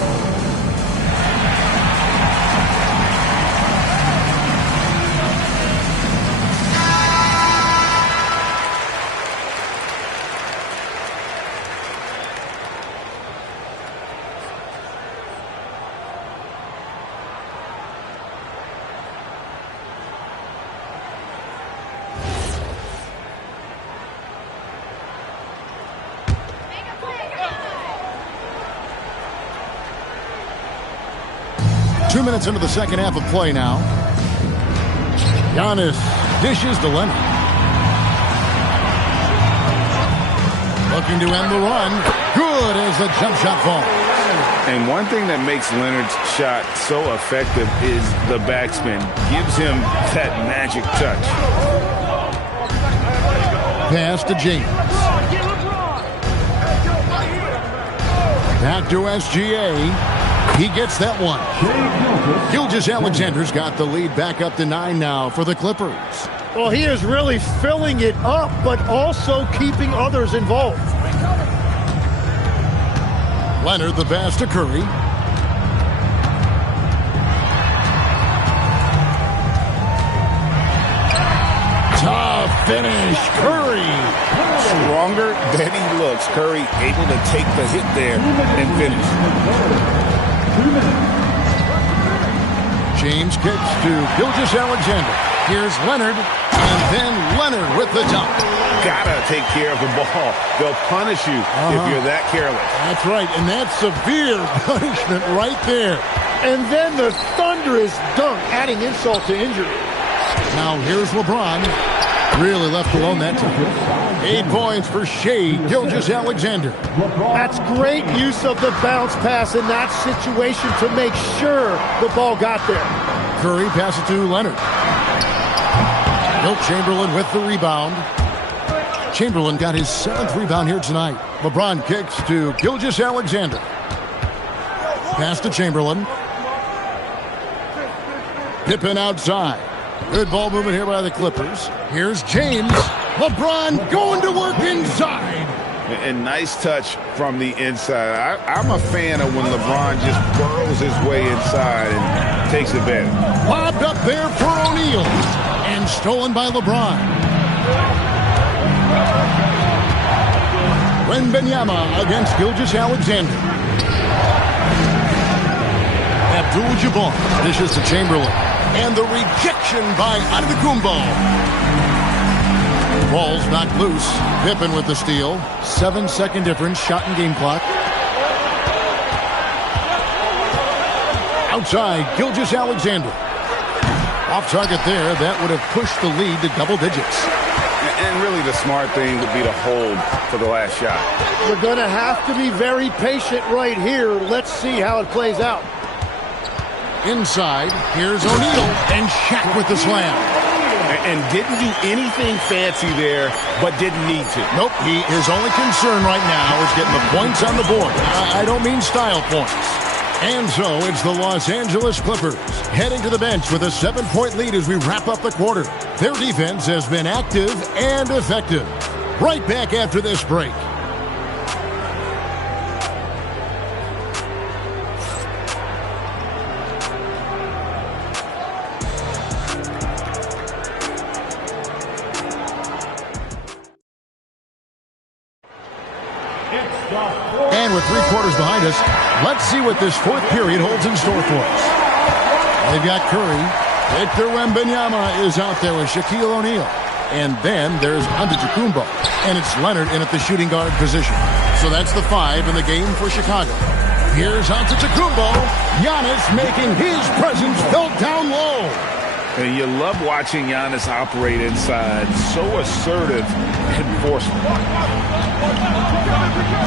Two minutes into the second half of play now. Giannis dishes to Leonard. Looking to end the run. Good as the jump shot falls. And one thing that makes Leonard's shot so effective is the backspin. Gives him that magic touch. Pass to James. Back to SGA. He gets that one. Gilgeous-Alexander's got the lead back up to 9 now for the Clippers. Well, he is really filling it up, but also keeping others involved. Leonard the pass to Curry. finish. Curry. Stronger than he looks. Curry able to take the hit there and finish. James kicks to Gilgeous-Alexander. Here's Leonard, and then Leonard with the dunk. Gotta take care of the ball. They'll punish you if you're that careless. That's right, and that's severe punishment right there. And then the thunderous dunk, adding insult to injury. Now here's LeBron. Really left alone that time. 8 points for Shai Gilgeous-Alexander. That's great use of the bounce pass in that situation to make sure the ball got there. Curry passes to Leonard. Wilt Chamberlain with the rebound. Chamberlain got his 7th rebound here tonight. LeBron kicks to Gilgeous-Alexander. Pass to Chamberlain. Pippen outside. Good ball movement here by the Clippers. Here's James. LeBron going to work inside. And nice touch from the inside. I'm a fan of when LeBron just burrows his way inside and takes advantage. Lobbed up there for O'Neal. And stolen by LeBron. Wembanyama against Gilgeous-Alexander. Abdul-Jabbar dishes to Chamberlain. And the rejection by Antetokounmpo. Ball's knocked loose. Pippen with the steal. 7-second difference. Shot and game clock. Outside, Gilgeous-Alexander. Off target there. That would have pushed the lead to double digits. And really the smart thing would be to hold for the last shot. We're going to have to be very patient right here. Let's see how it plays out. Inside, here's O'Neal, and Shaq with the slam. And didn't do anything fancy there, but didn't need to. Nope, his only concern right now is getting the points on the board. I don't mean style points. And so it's the Los Angeles Clippers heading to the bench with a 7-point lead as we wrap up the quarter. Their defense has been active and effective. Right back after this break. And with 3 quarters behind us, let's see what this 4th period holds in store for us. They've got Curry. Victor Wembanyama is out there with Shaquille O'Neal. And then there's Antetokounmpo. And it's Leonard in at the shooting guard position. So that's the 5 in the game for Chicago. Here's Antetokounmpo. Giannis making his presence felt down low. And you love watching Giannis operate inside. So assertive and forceful.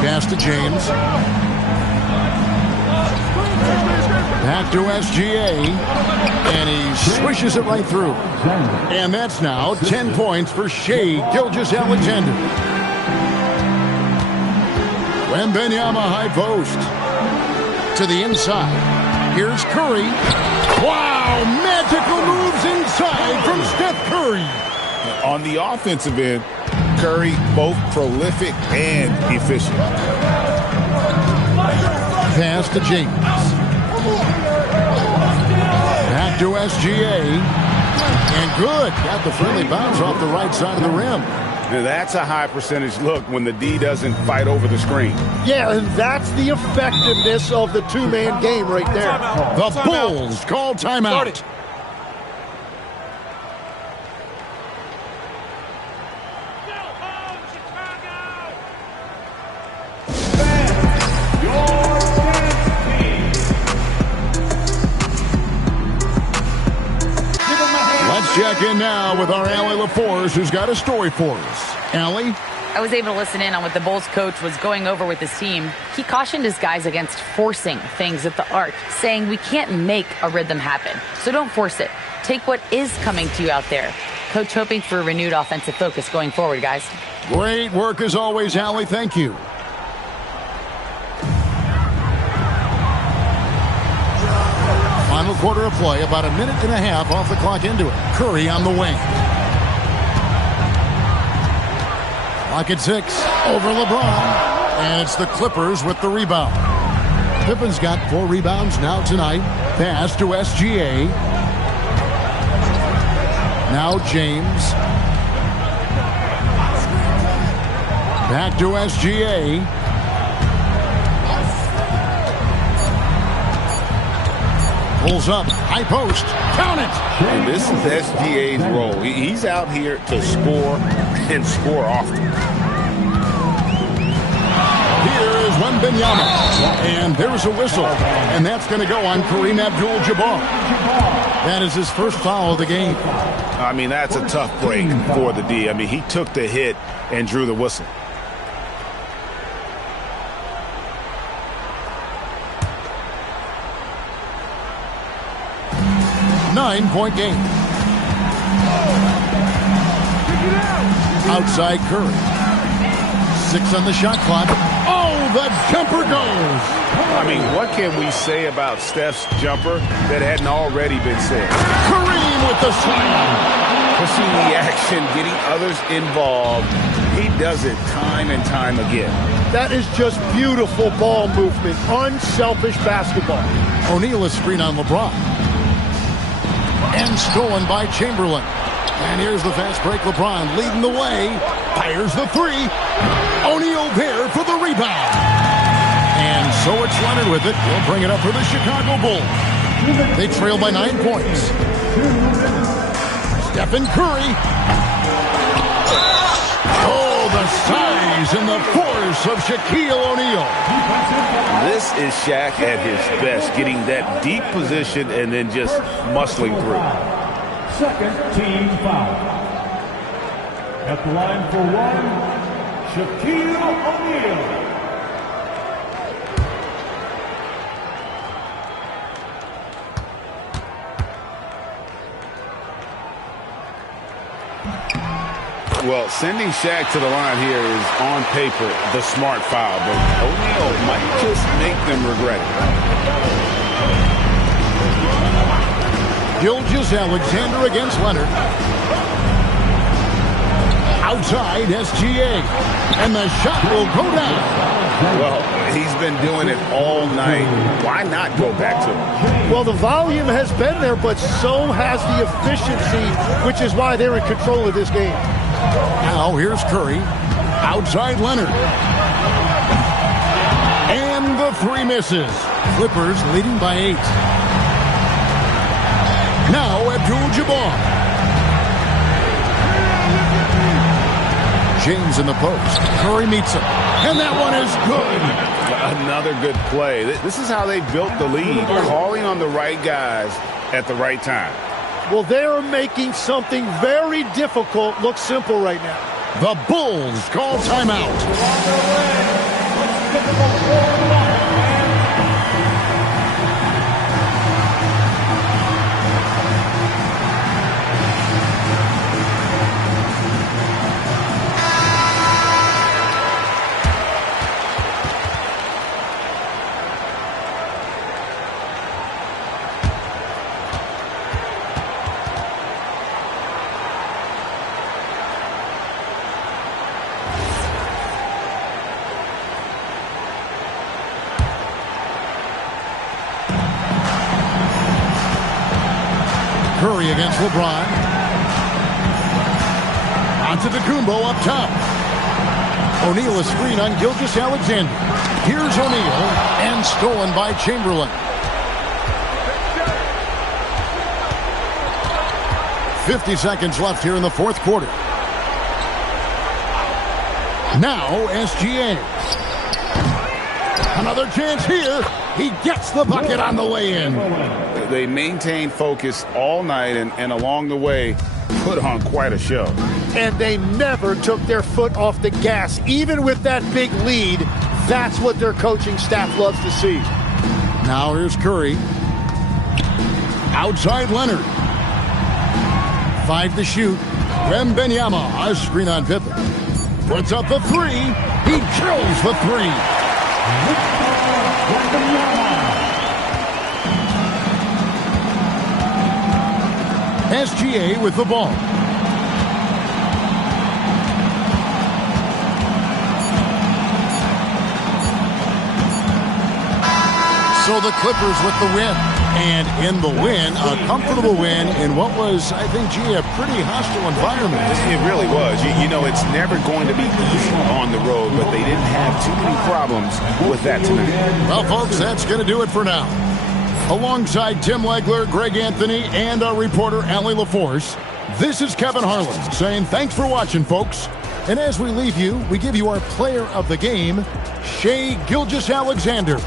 Pass to James. Back to SGA. And he swishes it right through. And that's now 10 points for Shai Gilgeous-Alexander. Wembanyama high post. To the inside. Here's Curry. Wow, magical moves inside from Steph Curry. On the offensive end, Curry both prolific and efficient. Pass to James. Back to SGA. And good. Got the friendly bounce off the right side of the rim. Now that's a high percentage look when the D doesn't fight over the screen. Yeah, and that's the effectiveness of the 2-man game right there. The Bulls call timeout. Check in now with our Allie LaForce, who's got a story for us. Allie? I was able to listen in on what the Bulls coach was going over with his team. He cautioned his guys against forcing things at the arc, saying we can't make a rhythm happen. So don't force it. Take what is coming to you out there. Coach hoping for a renewed offensive focus going forward, guys. Great work as always, Allie. Thank you. Final quarter of play, about 1.5 minutes off the clock into it. Curry on the wing. Clock at 6, over LeBron. And it's the Clippers with the rebound. Pippen's got 4 rebounds now tonight. Pass to SGA. Now James. Back to SGA. Pulls up, high post, count it! And this is SGA's role. He's out here to score and score often. Here is Wembanyama. And there's a whistle. And that's going to go on Kareem Abdul-Jabbar. That is his first foul of the game. I mean, that's a tough break for the D. I mean, he took the hit and drew the whistle. Nine-point game. Outside Curry. 6 on the shot clock. Oh, the jumper goes. I mean, what can we say about Steph's jumper that hadn't already been said? Kareem with the slam. Pushing the action, getting others involved. He does it time and time again. That is just beautiful ball movement. Unselfish basketball. O'Neal is screen on LeBron. And stolen by Chamberlain. And here's the fast break. LeBron leading the way. Fires the three. O'Neal there for the rebound. And so it's Leonard with it. He'll bring it up for the Chicago Bulls. They trail by 9 points. Stephen Curry. Oh, the size and the force of Shaquille O'Neal. This is Shaq at his best, getting that deep position and then just muscling through. Second team foul. At the line for one, Shaquille O'Neal. Well, sending Shaq to the line here is on paper the smart foul, but O'Neal might just make them regret it. Gilgeous-Alexander against Leonard. Outside SGA. And the shot will go down. Well, he's been doing it all night. Why not go back to him? Well, the volume has been there, but so has the efficiency, which is why they're in control of this game. Now here's Curry. Outside Leonard. And the three misses. Clippers leading by 8. Now Abdul-Jabbar. James in the post. Curry meets him. And that one is good. Another good play. This is how they built the lead. Calling on the right guys at the right time. Well, they're making something very difficult look simple right now. The Bulls call timeout. Curry against LeBron. Antetokounmpo up top. O'Neal is screen on Gilgeous-Alexander. Here's O'Neal, and stolen by Chamberlain. 50 seconds left here in the fourth quarter. Now SGA. Another chance here. He gets the bucket on the way in. They maintained focus all night and along the way put on quite a show. And they never took their foot off the gas. Even with that big lead, that's what their coaching staff loves to see. Now here's Curry. Outside Leonard. 5 to shoot. Wembanyama, a screen on Pippen. Puts up the three. He drills the three. SGA with the ball. So the Clippers with the win. And in the win, a comfortable win in what was, I think, a pretty hostile environment. It really was. You know, it's never going to be easy on the road, but they didn't have too many problems with that tonight. Well, folks, that's going to do it for now. Alongside Tim Legler, Greg Anthony, and our reporter, Allie LaForce, this is Kevin Harlan saying thanks for watching, folks. And as we leave you, we give you our player of the game, Shai Gilgeous-Alexander.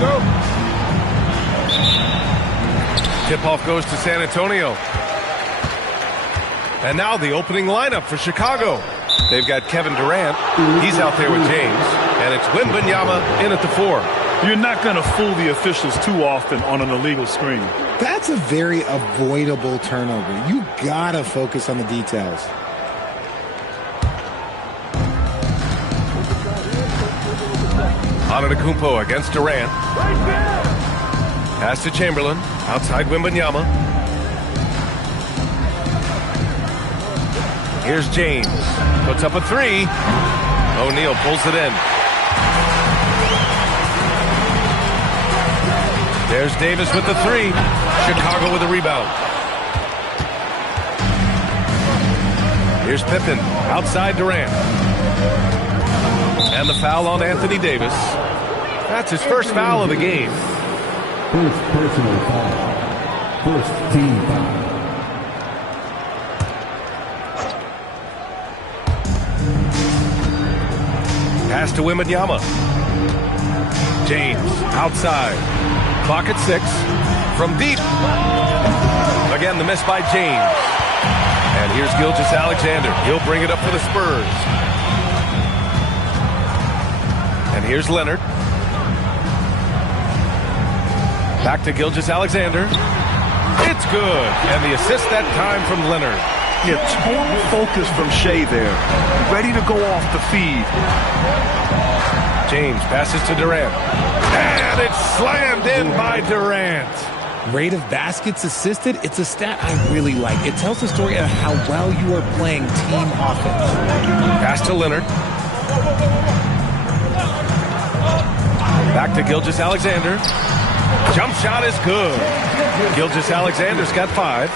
go. Tip-off goes to San Antonio. And now the opening lineup for Chicago. They've got Kevin Durant. He's out there with James. And it's Wembanyama in at the 4. You're not going to fool the officials too often on an illegal screen. That's a very avoidable turnover. You got to focus on the details. Antetokounmpo against Durant. Pass to Chamberlain. Outside Wembanyama. Here's James. Puts up a 3. O'Neal pulls it in. There's Davis with the 3. Chicago with a rebound. Here's Pippen. Outside Durant. And the foul on Anthony Davis. That's his first foul of the game. First personal foul. First team foul. Pass to Wembanyama. James outside. Clock at 6. From deep. Again, the miss by James. And here's Gilgeous-Alexander. He'll bring it up for the Spurs. And here's Leonard. Back to Gilgeous-Alexander. It's good. And the assist that time from Leonard. Yeah, total focus from Shea there. Ready to go off the feed. James passes to Durant. And it's slammed in by Durant. Rate of baskets assisted, it's a stat I really like. It tells the story of how well you are playing team offense. Pass to Leonard. Back to Gilgeous-Alexander. Jump shot is good. Gilgeous-Alexander's got 5.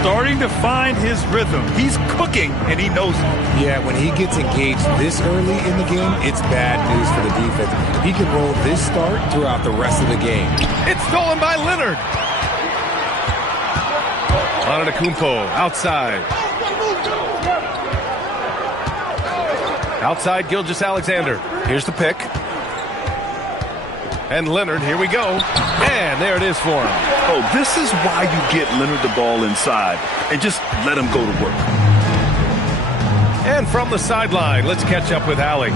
Starting to find his rhythm. He's cooking, and he knows it. Yeah, when he gets engaged this early in the game, it's bad news for the defense. If he can roll this start throughout the rest of the game. It's stolen by Leonard. Antetokounmpo outside. Outside Gilgeous-Alexander. Here's the pick. And Leonard, here we go. And there it is for him. Oh, this is why you get Leonard the ball inside and just let him go to work. And from the sideline, let's catch up with Allie.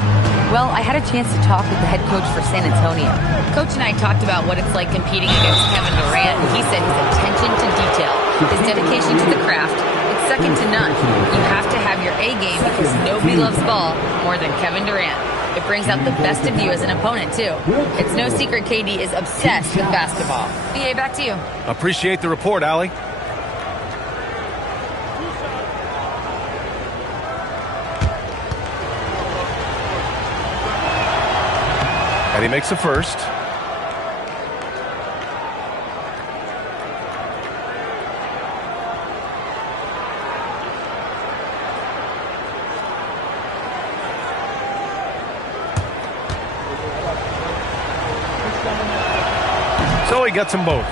Well, I had a chance to talk with the head coach for San Antonio. Coach and I talked about what it's like competing against Kevin Durant, and he said his attention to detail, his dedication to the craft, it's second to none. You have to have your A game because nobody loves ball more than Kevin Durant. It brings out the best of you as an opponent, too. It's no secret KD is obsessed with basketball. BA, back to you. Appreciate the report, Allie. And he makes the first. So he gets them both.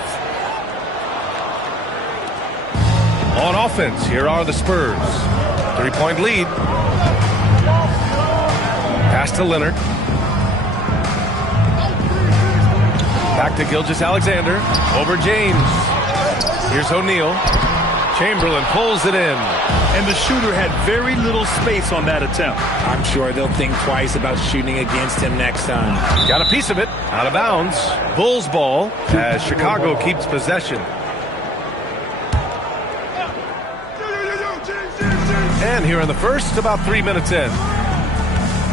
On offense, here are the Spurs. 3-point lead. Pass to Leonard. Back to Gilgeous-Alexander. Over James. Here's O'Neal. Chamberlain pulls it in. And the shooter had very little space on that attempt. I'm sure they'll think twice about shooting against him next time. Got a piece of it. Out of bounds. Bulls ball as Chicago keeps possession. And here in the first, about 3 minutes in.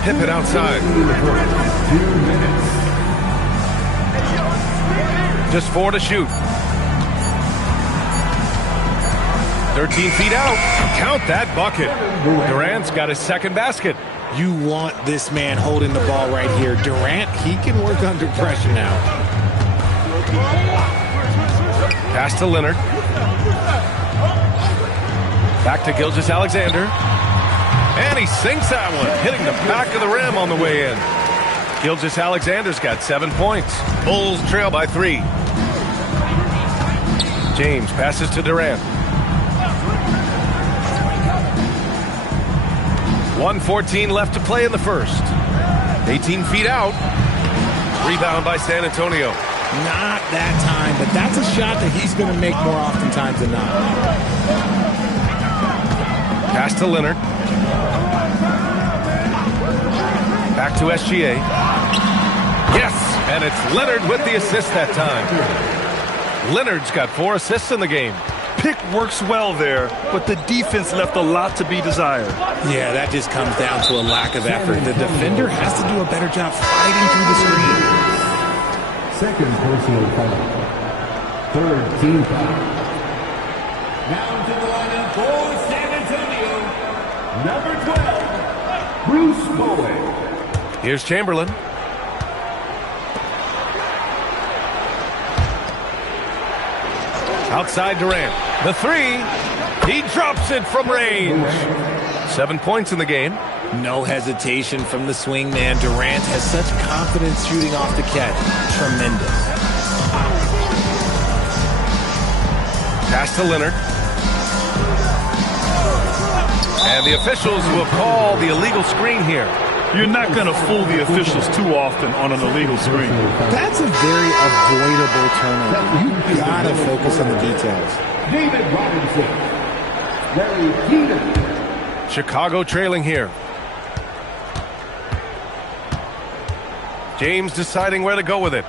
Pippen outside. Just 4 to shoot. 13 feet out. Count that bucket. Durant's got his second basket. You want this man holding the ball right here. Durant, he can work under pressure now. Pass to Leonard. Back to Gilgeous-Alexander. And he sinks that one, hitting the back of the rim on the way in. Gilgeous-Alexander's got 7 points. Bulls trail by 3. James passes to Durant. 1:14 left to play in the first. 18 feet out. Rebound by San Antonio. Not that time, but that's a shot that he's going to make more oftentimes than not. Pass to Leonard. Back to SGA. Yes, and it's Leonard with the assist that time. Leonard's got 4 assists in the game. Pick works well there, but the defense left a lot to be desired. Yeah, that just comes down to a lack of effort. The defender has to do a better job fighting through the screen. Second personal foul. Third team foul. Now to the lineup for San Antonio. Number 12, Bruce Bowen. Here's Chamberlain. Outside Durant. The 3. He drops it from range. 7 points in the game. No hesitation from the swing man. Durant has such confidence shooting off the catch. Tremendous. Pass to Leonard. And the officials will call the illegal screen here. You're not going to fool the officials too often on an illegal screen. That's a very avoidable turnover. You gotta focus on the details. David Robinson. Larry Keaton. Chicago trailing here. James deciding where to go with it.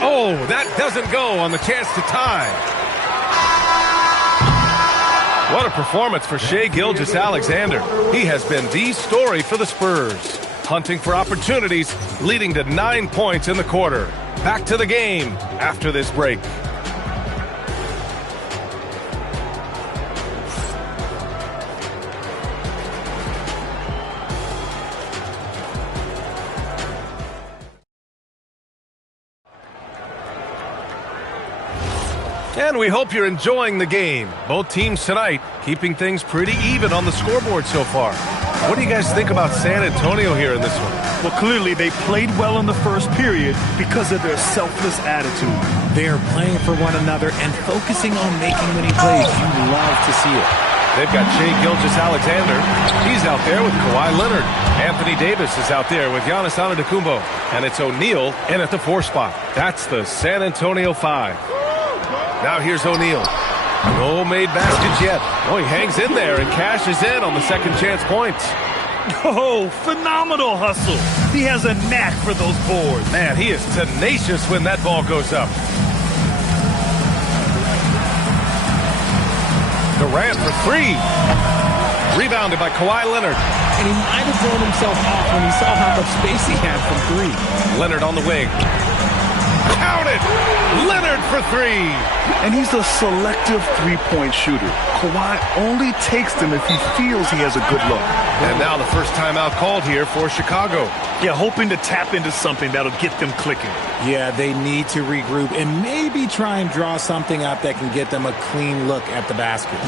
Oh, that doesn't go on the chance to tie. What a performance for Shai Gilgeous-Alexander. He has been the story for the Spurs. Hunting for opportunities, leading to 9 points in the quarter. Back to the game after this break. And we hope you're enjoying the game. Both teams tonight keeping things pretty even on the scoreboard so far. What do you guys think about San Antonio here in this one? Well, clearly they played well in the first period because of their selfless attitude. They are playing for one another and focusing on making winning plays. You love to see it. They've got Shai Gilgeous-Alexander. He's out there with Kawhi Leonard. Anthony Davis is out there with Giannis Antetokounmpo. And it's O'Neal in at the 4 spot. That's the San Antonio 5. Now here's O'Neal. No made baskets yet. Oh, he hangs in there and cashes in on the second chance points. Oh, phenomenal hustle. He has a knack for those boards. Man, he is tenacious when that ball goes up. Durant for 3. Rebounded by Kawhi Leonard. And he might have thrown himself off when he saw how much space he had from 3. Leonard on the wing. Count it! Leonard for 3. And he's a selective three-point shooter. Kawhi only takes them if he feels he has a good look. And now the first timeout called here for Chicago. Yeah, hoping to tap into something that'll get them clicking. Yeah, they need to regroup and maybe try and draw something up that can get them a clean look at the basket.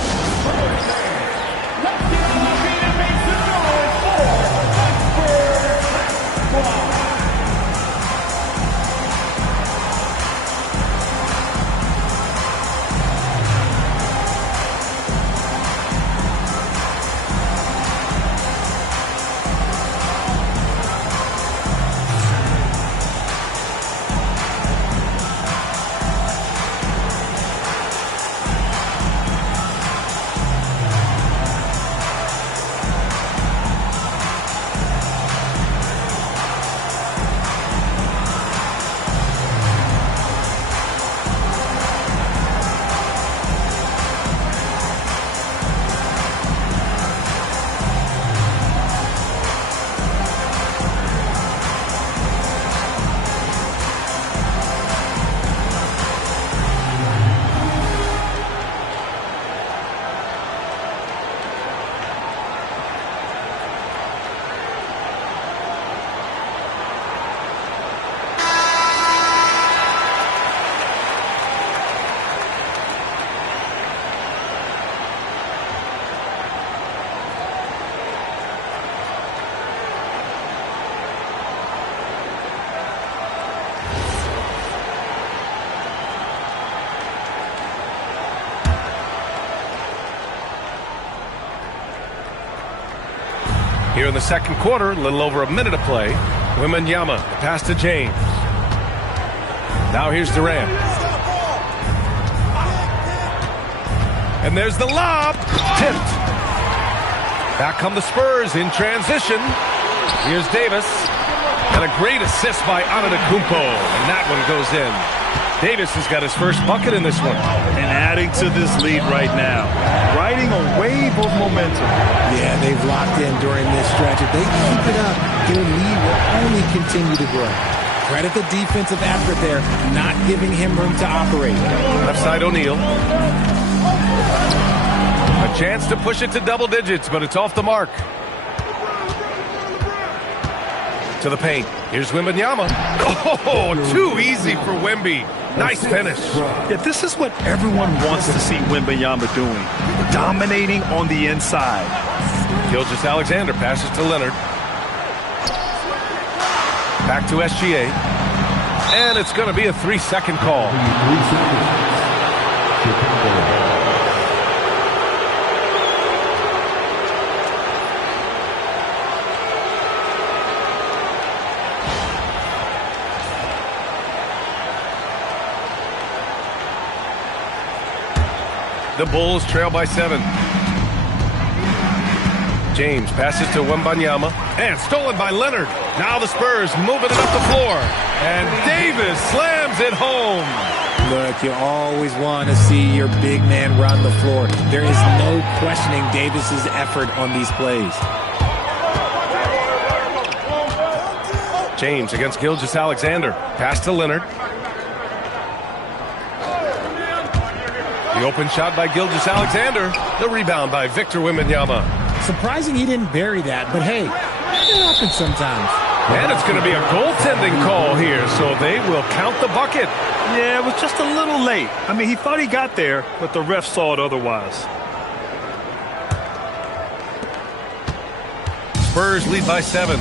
Here in the second quarter, a little over a minute of play. Wembanyama, pass to James. Now here's Durant. And there's the lob. Tipped. Back come the Spurs in transition. Here's Davis. And a great assist by Antetokounmpo. And that one goes in. Davis has got his first bucket in this one. And adding to this lead right now. Riding a wave of momentum. Yeah, they've locked in during this stretch. If they keep it up, their lead will only continue to grow. Credit the defensive effort there, not giving him room to operate. Left side O'Neal. A chance to push it to double digits, but it's off the mark. To the paint. Here's Wembanyama. Oh, too easy for Wemby. Nice finish. Yeah, this is what everyone wants to see Wembanyama doing. Dominating on the inside. Gilgeous-Alexander passes to Leonard. Back to SGA. And it's going to be a 3-second call. 3 seconds. Chicago. The Bulls trail by 7. James passes to Wembanyama. And stolen by Leonard. Now the Spurs moving it up the floor. And Davis slams it home. Look, you always want to see your big man run the floor. There is no questioning Davis's effort on these plays. James against Gilgeous-Alexander. Pass to Leonard. The open shot by Gilgeous-Alexander. The rebound by Victor Wembanyama. Surprising he didn't bury that, but hey, it happens sometimes. And it's going to be a goaltending call here, so they will count the bucket. Yeah, it was just a little late. I mean, he thought he got there, but the ref saw it otherwise. Spurs lead by 7.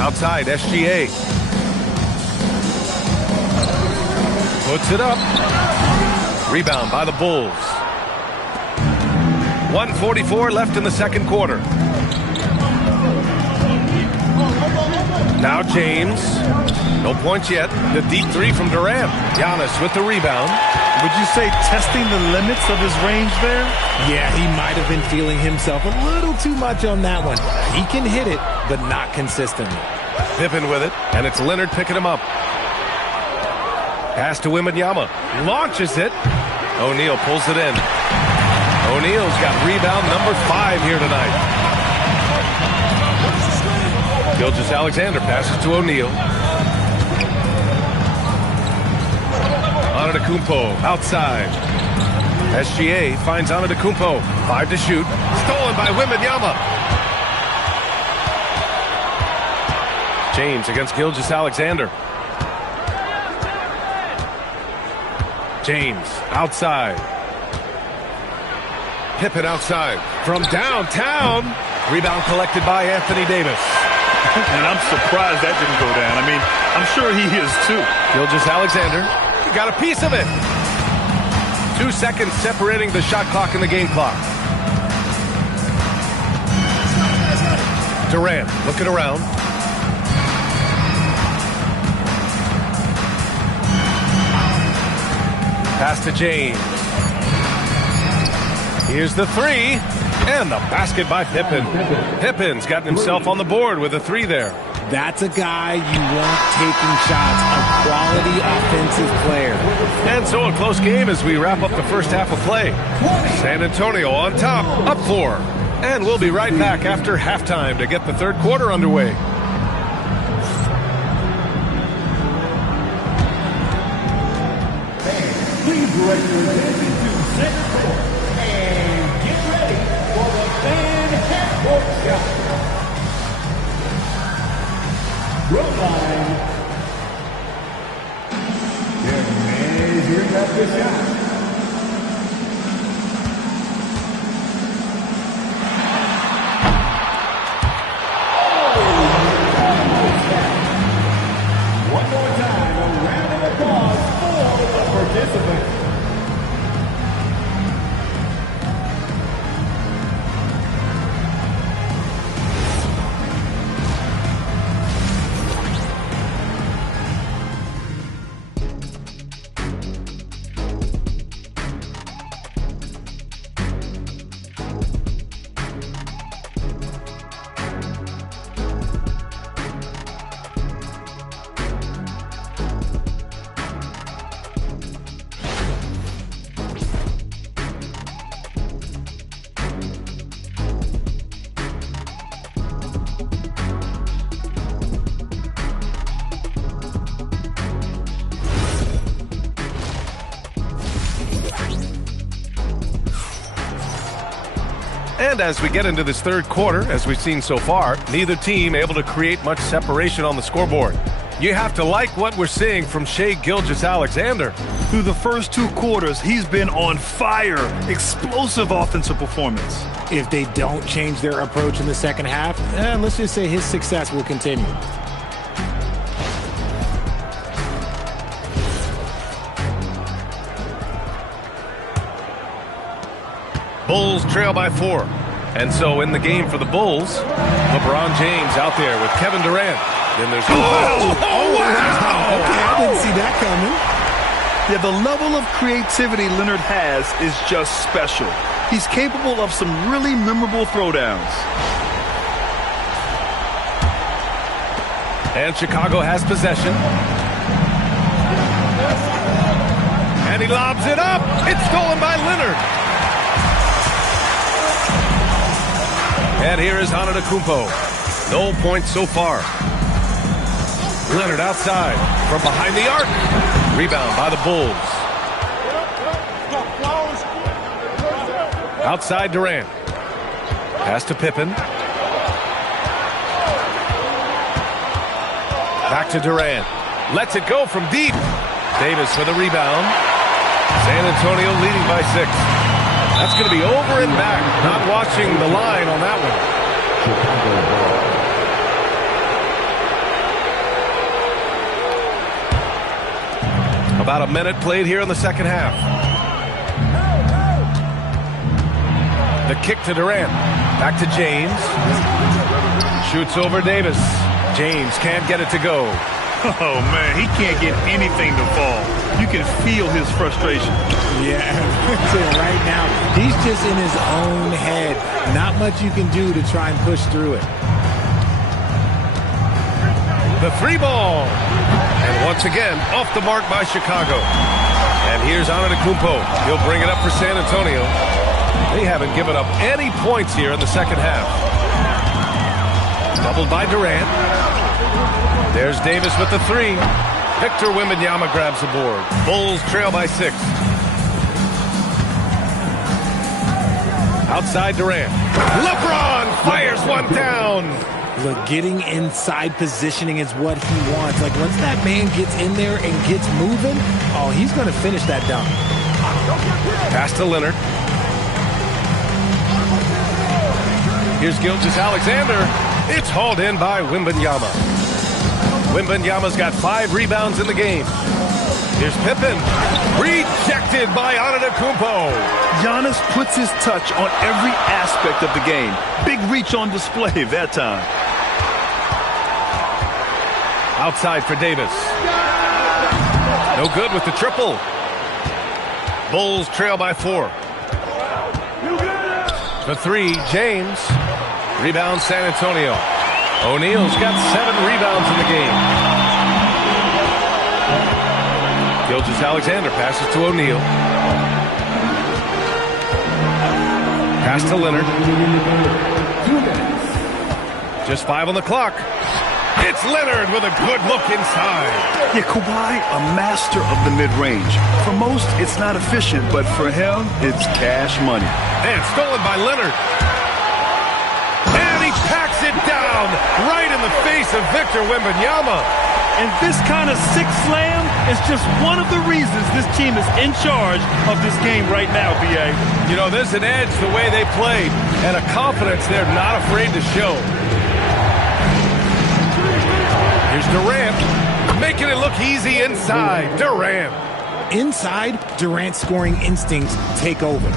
Outside, SGA. Puts it up. Rebound by the Bulls. 1:44 left in the second quarter. Now James. No points yet. The deep three from Durant. Giannis with the rebound. Would you say testing the limits of his range there? Yeah, he might have been feeling himself a little too much on that one. He can hit it, but not consistently. Pippen with it, and it's Leonard picking him up. Pass to Wembanyama. Launches it. O'Neal pulls it in. O'Neal's got rebound number 5 here tonight. Gilgeous-Alexander passes to O'Neal. Antetokounmpo outside. SGA finds Antetokounmpo. 5 to shoot. Stolen by Wembanyama. James against Gilgeous-Alexander. James outside. Pippen outside. From downtown. Rebound collected by Anthony Davis. And I'm surprised that didn't go down. I mean, I'm sure he is too. Gilgeous-Alexander got a piece of it. 2 seconds separating the shot clock and the game clock. Durant looking around. Pass to James. Here's the 3. And the basket by Pippen. Pippen's gotten himself on the board with a 3 there. That's a guy you want taking shots, a quality offensive player. And so a close game as we wrap up the first half of play. San Antonio on top, up 4. And we'll be right back after halftime to get the third quarter underway. Please direct your attention to center court and get ready for the fan half-court shot. Road line. They're measuring up the shot. One more time, a round of applause for the participants. And as we get into this third quarter, as we've seen so far, neither team able to create much separation on the scoreboard. You have to like what we're seeing from Shai Gilgeous-Alexander. Through the first 2 quarters, he's been on fire. Explosive offensive performance. If they don't change their approach in the second half, let's just say his success will continue. Bulls trail by 4. And so in the game for the Bulls, LeBron James out there with Kevin Durant. Then there's wow! Okay, I didn't see that coming. Yeah, the level of creativity Leonard has is just special. He's capable of some really memorable throwdowns. And Chicago has possession. And he lobs it up. It's stolen by Leonard. And here is Antetokounmpo. No points so far. Leonard outside from behind the arc. Rebound by the Bulls. Outside Durant. Pass to Pippen. Back to Durant. Lets it go from deep. Davis for the rebound. San Antonio leading by 6. That's going to be over and back. Not watching the line on that one. About a minute played here in the second half. The kick to Durant. Back to James. Shoots over Davis. James can't get it to go. Oh, man, he can't get anything to fall. You can feel his frustration. Yeah, right now, he's just in his own head. Not much you can do to try and push through it. The 3 ball. And once again, off the mark by Chicago. And here's Antetokounmpo. He'll bring it up for San Antonio. They haven't given up any points here in the second half. Doubled by Durant. There's Davis with the 3. Victor Wembanyama grabs the board. Bulls trail by 6. Outside Durant. LeBron fires one down. Look, getting inside positioning is what he wants. Like, once that man gets in there and gets moving, oh, he's going to finish that dunk. Pass to Leonard. Here's Gilgeous-Alexander. It's hauled in by Wembanyama. Wembanyama's got 5 rebounds in the game. Here's Pippen. Rejected by Antetokounmpo. Giannis puts his touch on every aspect of the game. Big reach on display that time. Outside for Davis. No good with the triple. Bulls trail by 4. The 3, James. Rebound San Antonio. O'Neal's got 7 rebounds in the game. Gilgeous-Alexander passes to O'Neal. Pass to Leonard. Just 5 on the clock. It's Leonard with a good look inside. Yeah, Kawhi, a master of the mid-range. For most, it's not efficient, but for him, it's cash money. And stolen by Leonard. And he packs it down right in the face of Victor Wembanyama. And this kind of sick slam is just one of the reasons this team is in charge of this game right now, B.A. You know, there's an edge the way they played and a confidence they're not afraid to show. Here's Durant, making it look easy inside. Durant. Inside, Durant's scoring instincts take over,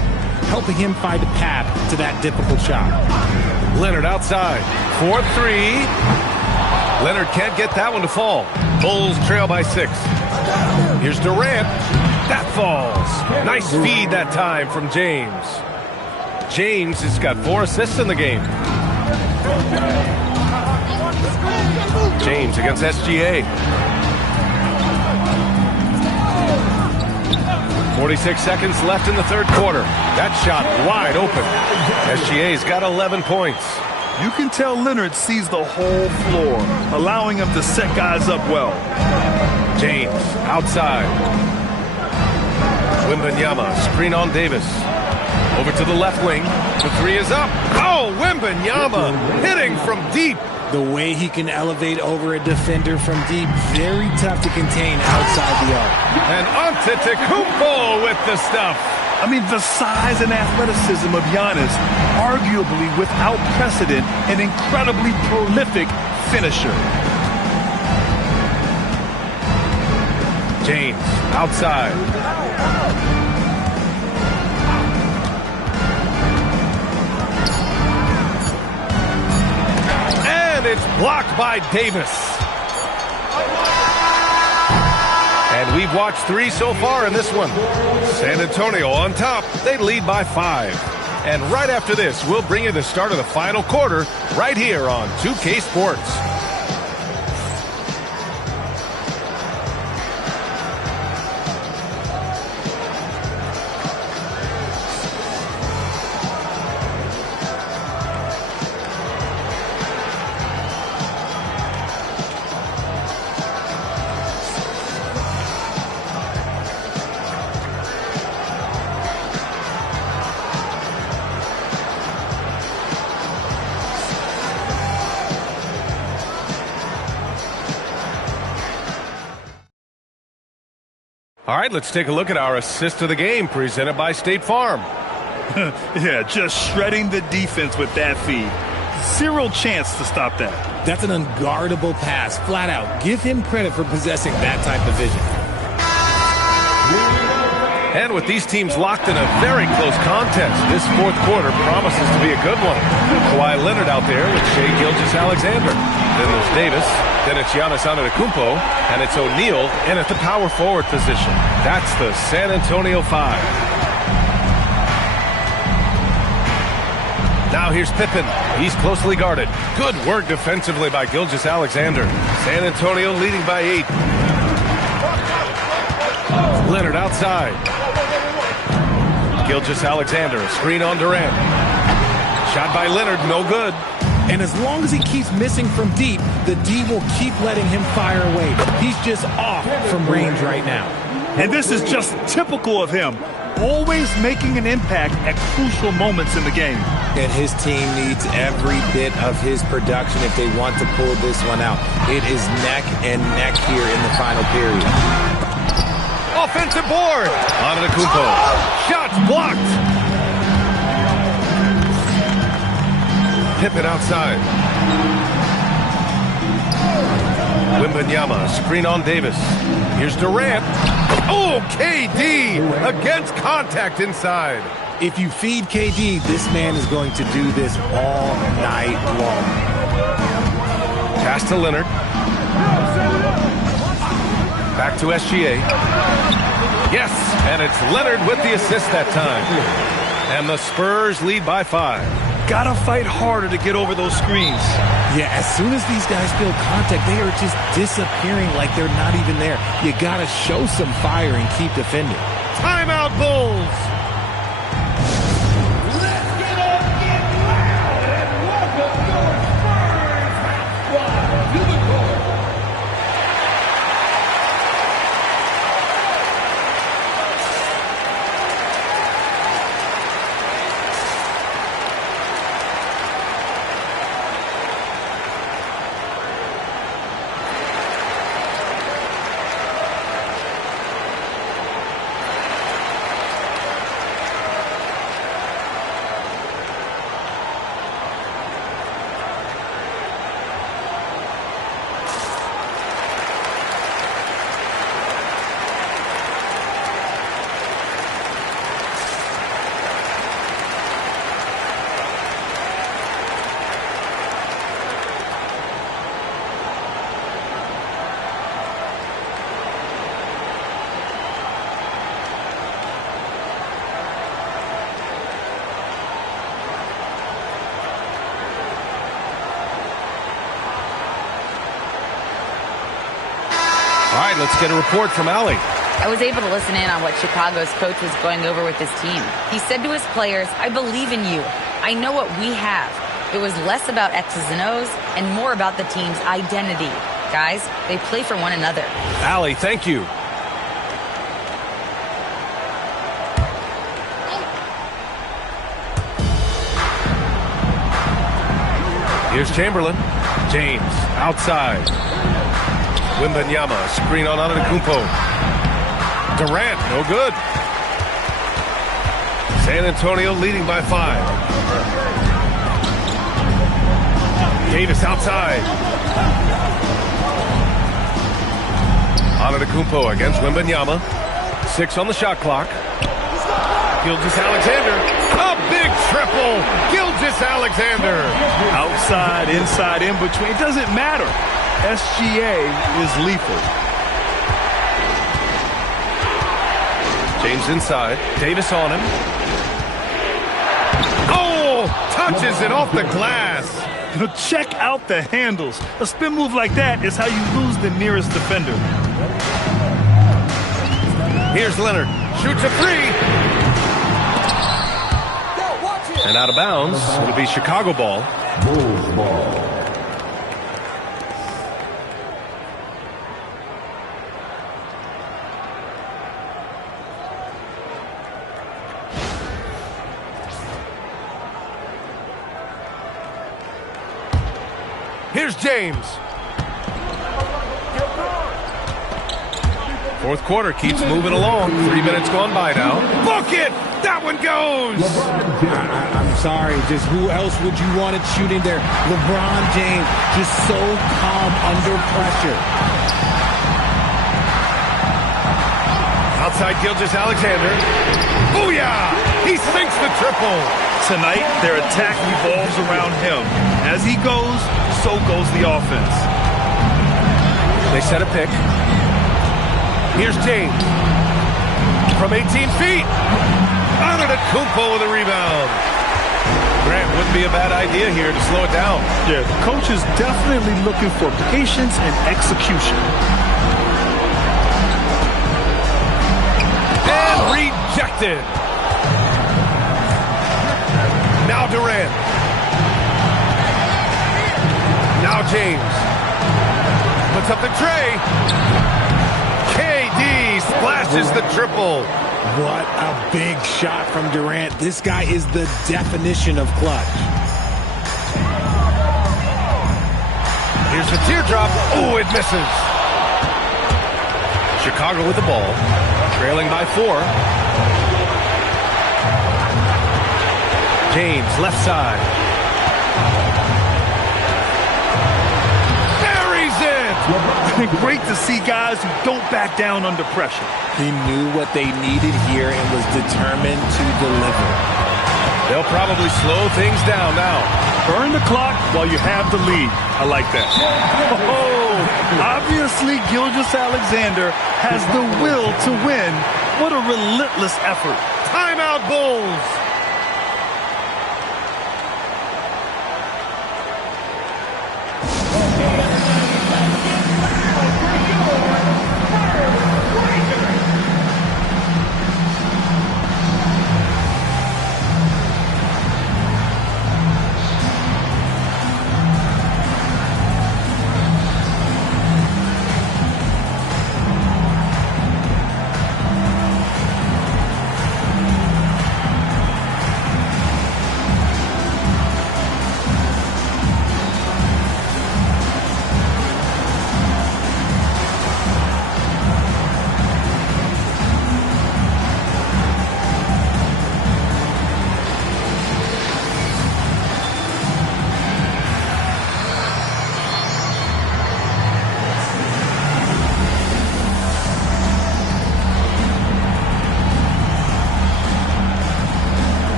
helping him find a path to that difficult shot. Leonard outside. 4-3. Leonard can't get that one to fall. Bulls trail by 6. Here's Durant. That falls. Nice feed that time from James. James has got 4 assists in the game. James against SGA. 46 seconds left in the third quarter. That shot wide open. SGA's got 11 points. You can tell Leonard sees the whole floor, allowing him to set guys up well. James outside. Wembanyama screen on Davis. Over to the left wing. The three is up. Oh, Wembanyama hitting from deep. The way he can elevate over a defender from deep, very tough to contain outside the arc. And Antetokounmpo with the stuff. I mean, the size and athleticism of Giannis, arguably without precedent, an incredibly prolific finisher. James outside. And it's blocked by Davis. And we've watched 3 so far in this one. San Antonio on top. They lead by 5. And right after this, we'll bring you the start of the final quarter right here on 2K Sports. All right, let's take a look at our assist of the game presented by State Farm. Yeah, just shredding the defense with that feed. Zero chance to stop that. That's an unguardable pass, flat out. Give him credit for possessing that type of vision. And with these teams locked in a very close contest, this fourth quarter promises to be a good one. Kawhi Leonard out there with Shai Gilgeous-Alexander. Then there's Davis. Then it's Giannis Antetokounmpo. And it's O'Neal in at the power forward position. That's the San Antonio 5. Now here's Pippen. He's closely guarded. Good work defensively by Gilgeous-Alexander. San Antonio leading by 8. Leonard outside. Gilgeous-Alexander, a screen on Durant. Shot by Leonard, no good. And as long as he keeps missing from deep, the D will keep letting him fire away. He's just off from range right now. And this is just typical of him. Always making an impact at crucial moments in the game. And his team needs every bit of his production if they want to pull this one out. It is neck and neck here in the final period. Offensive board. Antetokounmpo. Shots blocked. Pippen outside. Wembanyama, screen on Davis. Here's Durant. Oh, KD against contact inside. If you feed KD, this man is going to do this all night long. Pass to Leonard. Back to SGA. Yes, and it's Leonard with the assist that time. And the Spurs lead by 5. Gotta fight harder to get over those screens. Yeah, as soon as these guys feel contact, they are just disappearing like they're not even there. You gotta show some fire and keep defending. Timeout, Bulls. All right, let's get a report from Allie. I was able to listen in on what Chicago's coach was going over with his team. He said to his players, I believe in you. I know what we have. It was less about X's and O's and more about the team's identity. Guys, they play for one another. Allie, thank you. Here's Chamberlain. James outside. Wembanyama, screen on Antetokounmpo. Durant, no good. San Antonio leading by 5. Davis outside. Antetokounmpo against Wembanyama. 6 on the shot clock. Gilgeous-Alexander. A big triple. Gilgeous-Alexander. Outside, inside, in between. It doesn't matter. SGA is lethal. James inside. Davis on him. Oh! Touches it off the glass. Check out the handles. A spin move like that is how you lose the nearest defender. Here's Leonard. Shoots a 3. And out of bounds. It'll be Chicago ball. Bulls ball. Here's James. Fourth quarter keeps moving along. 3 minutes gone by now. Book it! That one goes! I'm sorry, just who else would you want it shooting there? LeBron James, just so calm under pressure. Outside Gilgeous-Alexander. Booyah! He sinks the triple. Tonight, their attack revolves around him. As he goes, so goes the offense. They set a pick. Here's James. From 18 feet. Antetokounmpo with a rebound. Grant, wouldn't be a bad idea here to slow it down. Yeah, the coach is definitely looking for patience and execution. And rejected. Now Durant. Now James. Puts up the tray. KD splashes the triple. What a big shot from Durant. This guy is the definition of clutch. Here's the teardrop. Oh, it misses. Chicago with the ball. Trailing by 4. James, left side. Buries it! Great to see guys who don't back down under pressure. He knew what they needed here and was determined to deliver. They'll probably slow things down now. Burn the clock while you have the lead. I like that. Oh, obviously Gilgeous-Alexander has the will to win. What a relentless effort. Timeout, Bulls!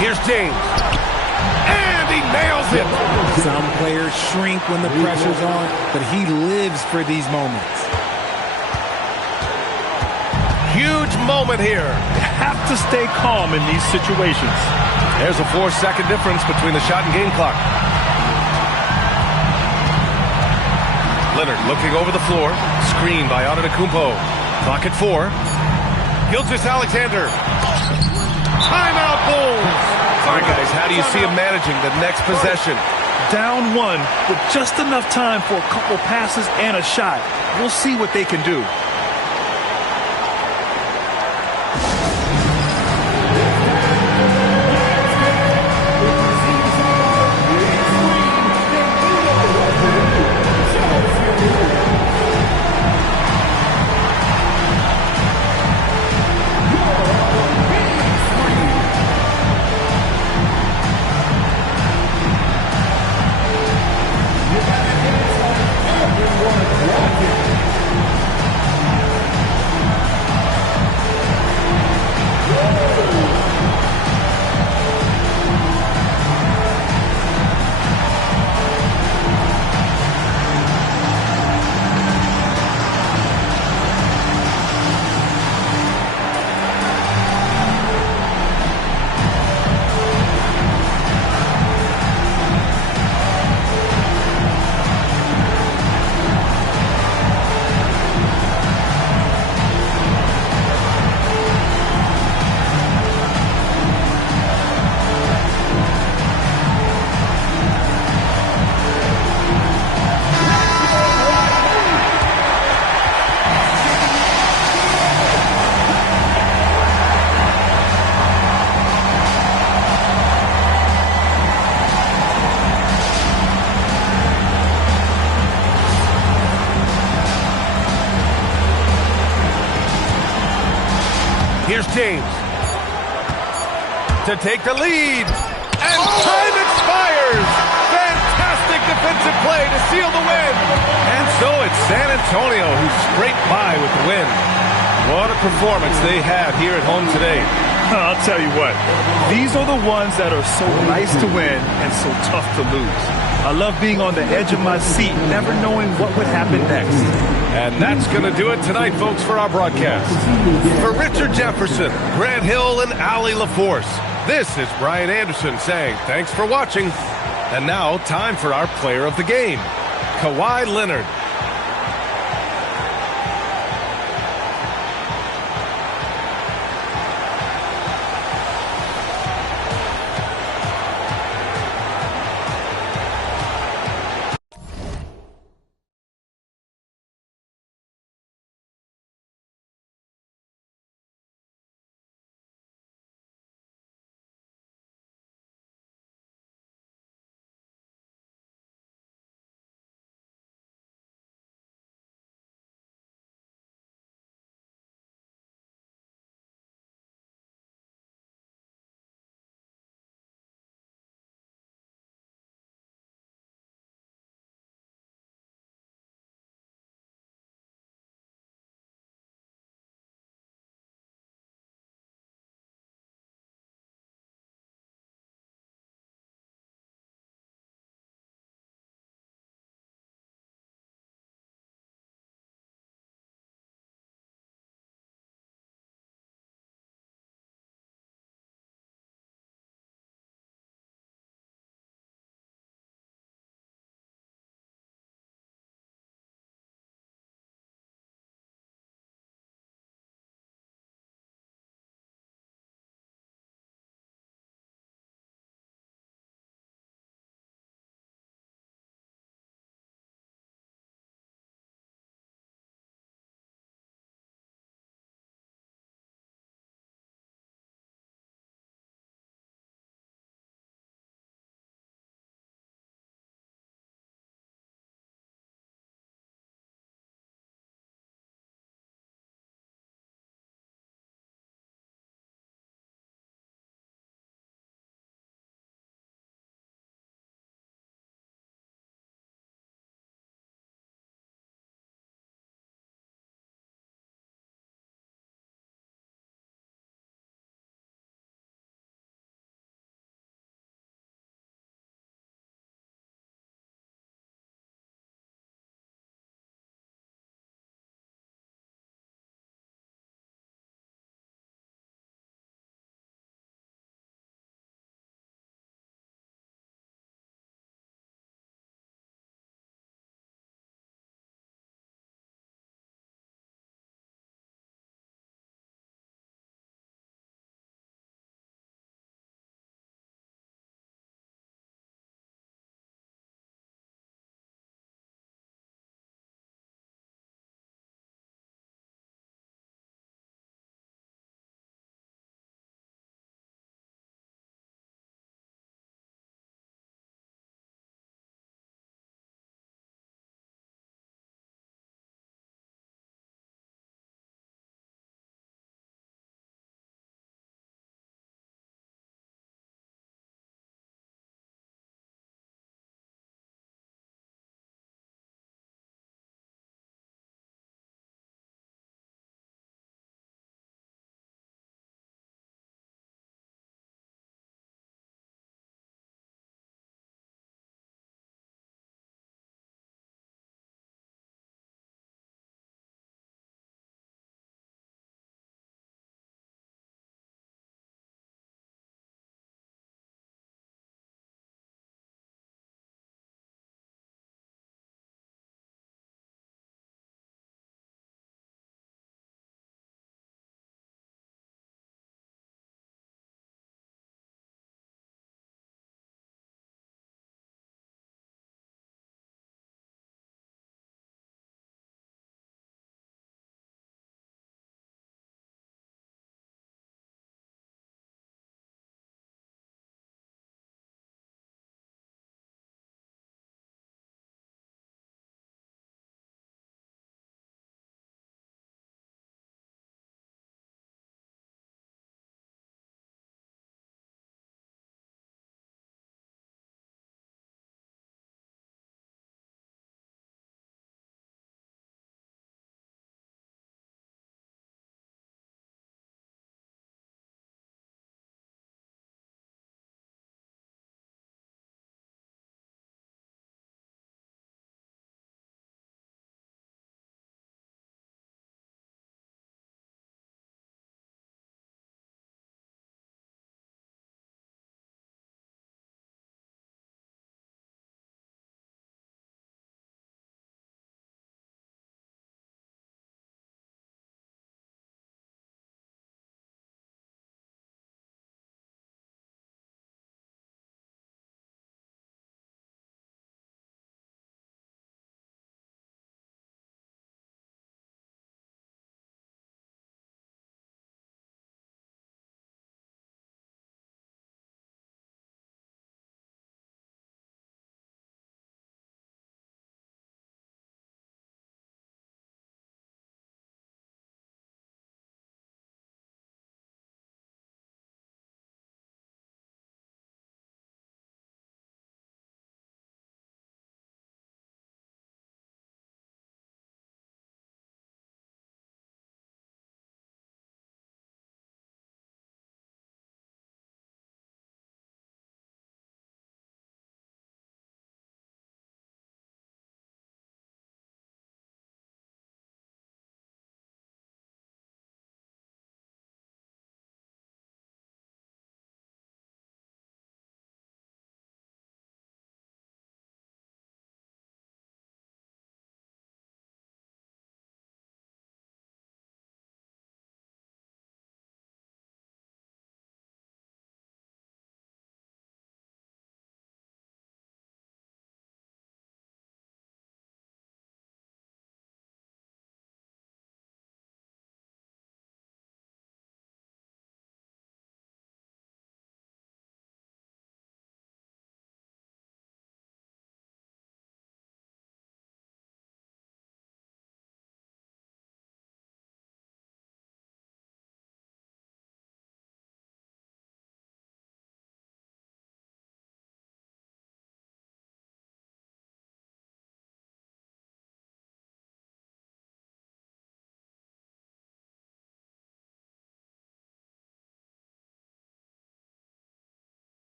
Here's James. And he nails it. Some players shrink when the pressure's on, but he lives for these moments. Huge moment here. You have to stay calm in these situations. There's a 4-second difference between the shot and game clock. Leonard looking over the floor. Screen by Antetokounmpo. Clock at 4. Gilgeous-Alexander. Timeout Bulls. All right, guys, how do you see him managing the next possession? Down 1 with just enough time for a couple passes and a shot. We'll see what they can do. Here's James to take the lead. And time expires. Fantastic defensive play to seal the win. And so it's San Antonio who scraped by with the win. What a performance they had here at home today. I'll tell you what, these are the ones that are so nice to win and so tough to lose. I love being on the edge of my seat, never knowing what would happen next. And that's going to do it tonight, folks, for our broadcast. For Richard Jefferson, Grant Hill, and Allie LaForce, this is Brian Anderson saying thanks for watching. And now, time for our player of the game, Kawhi Leonard.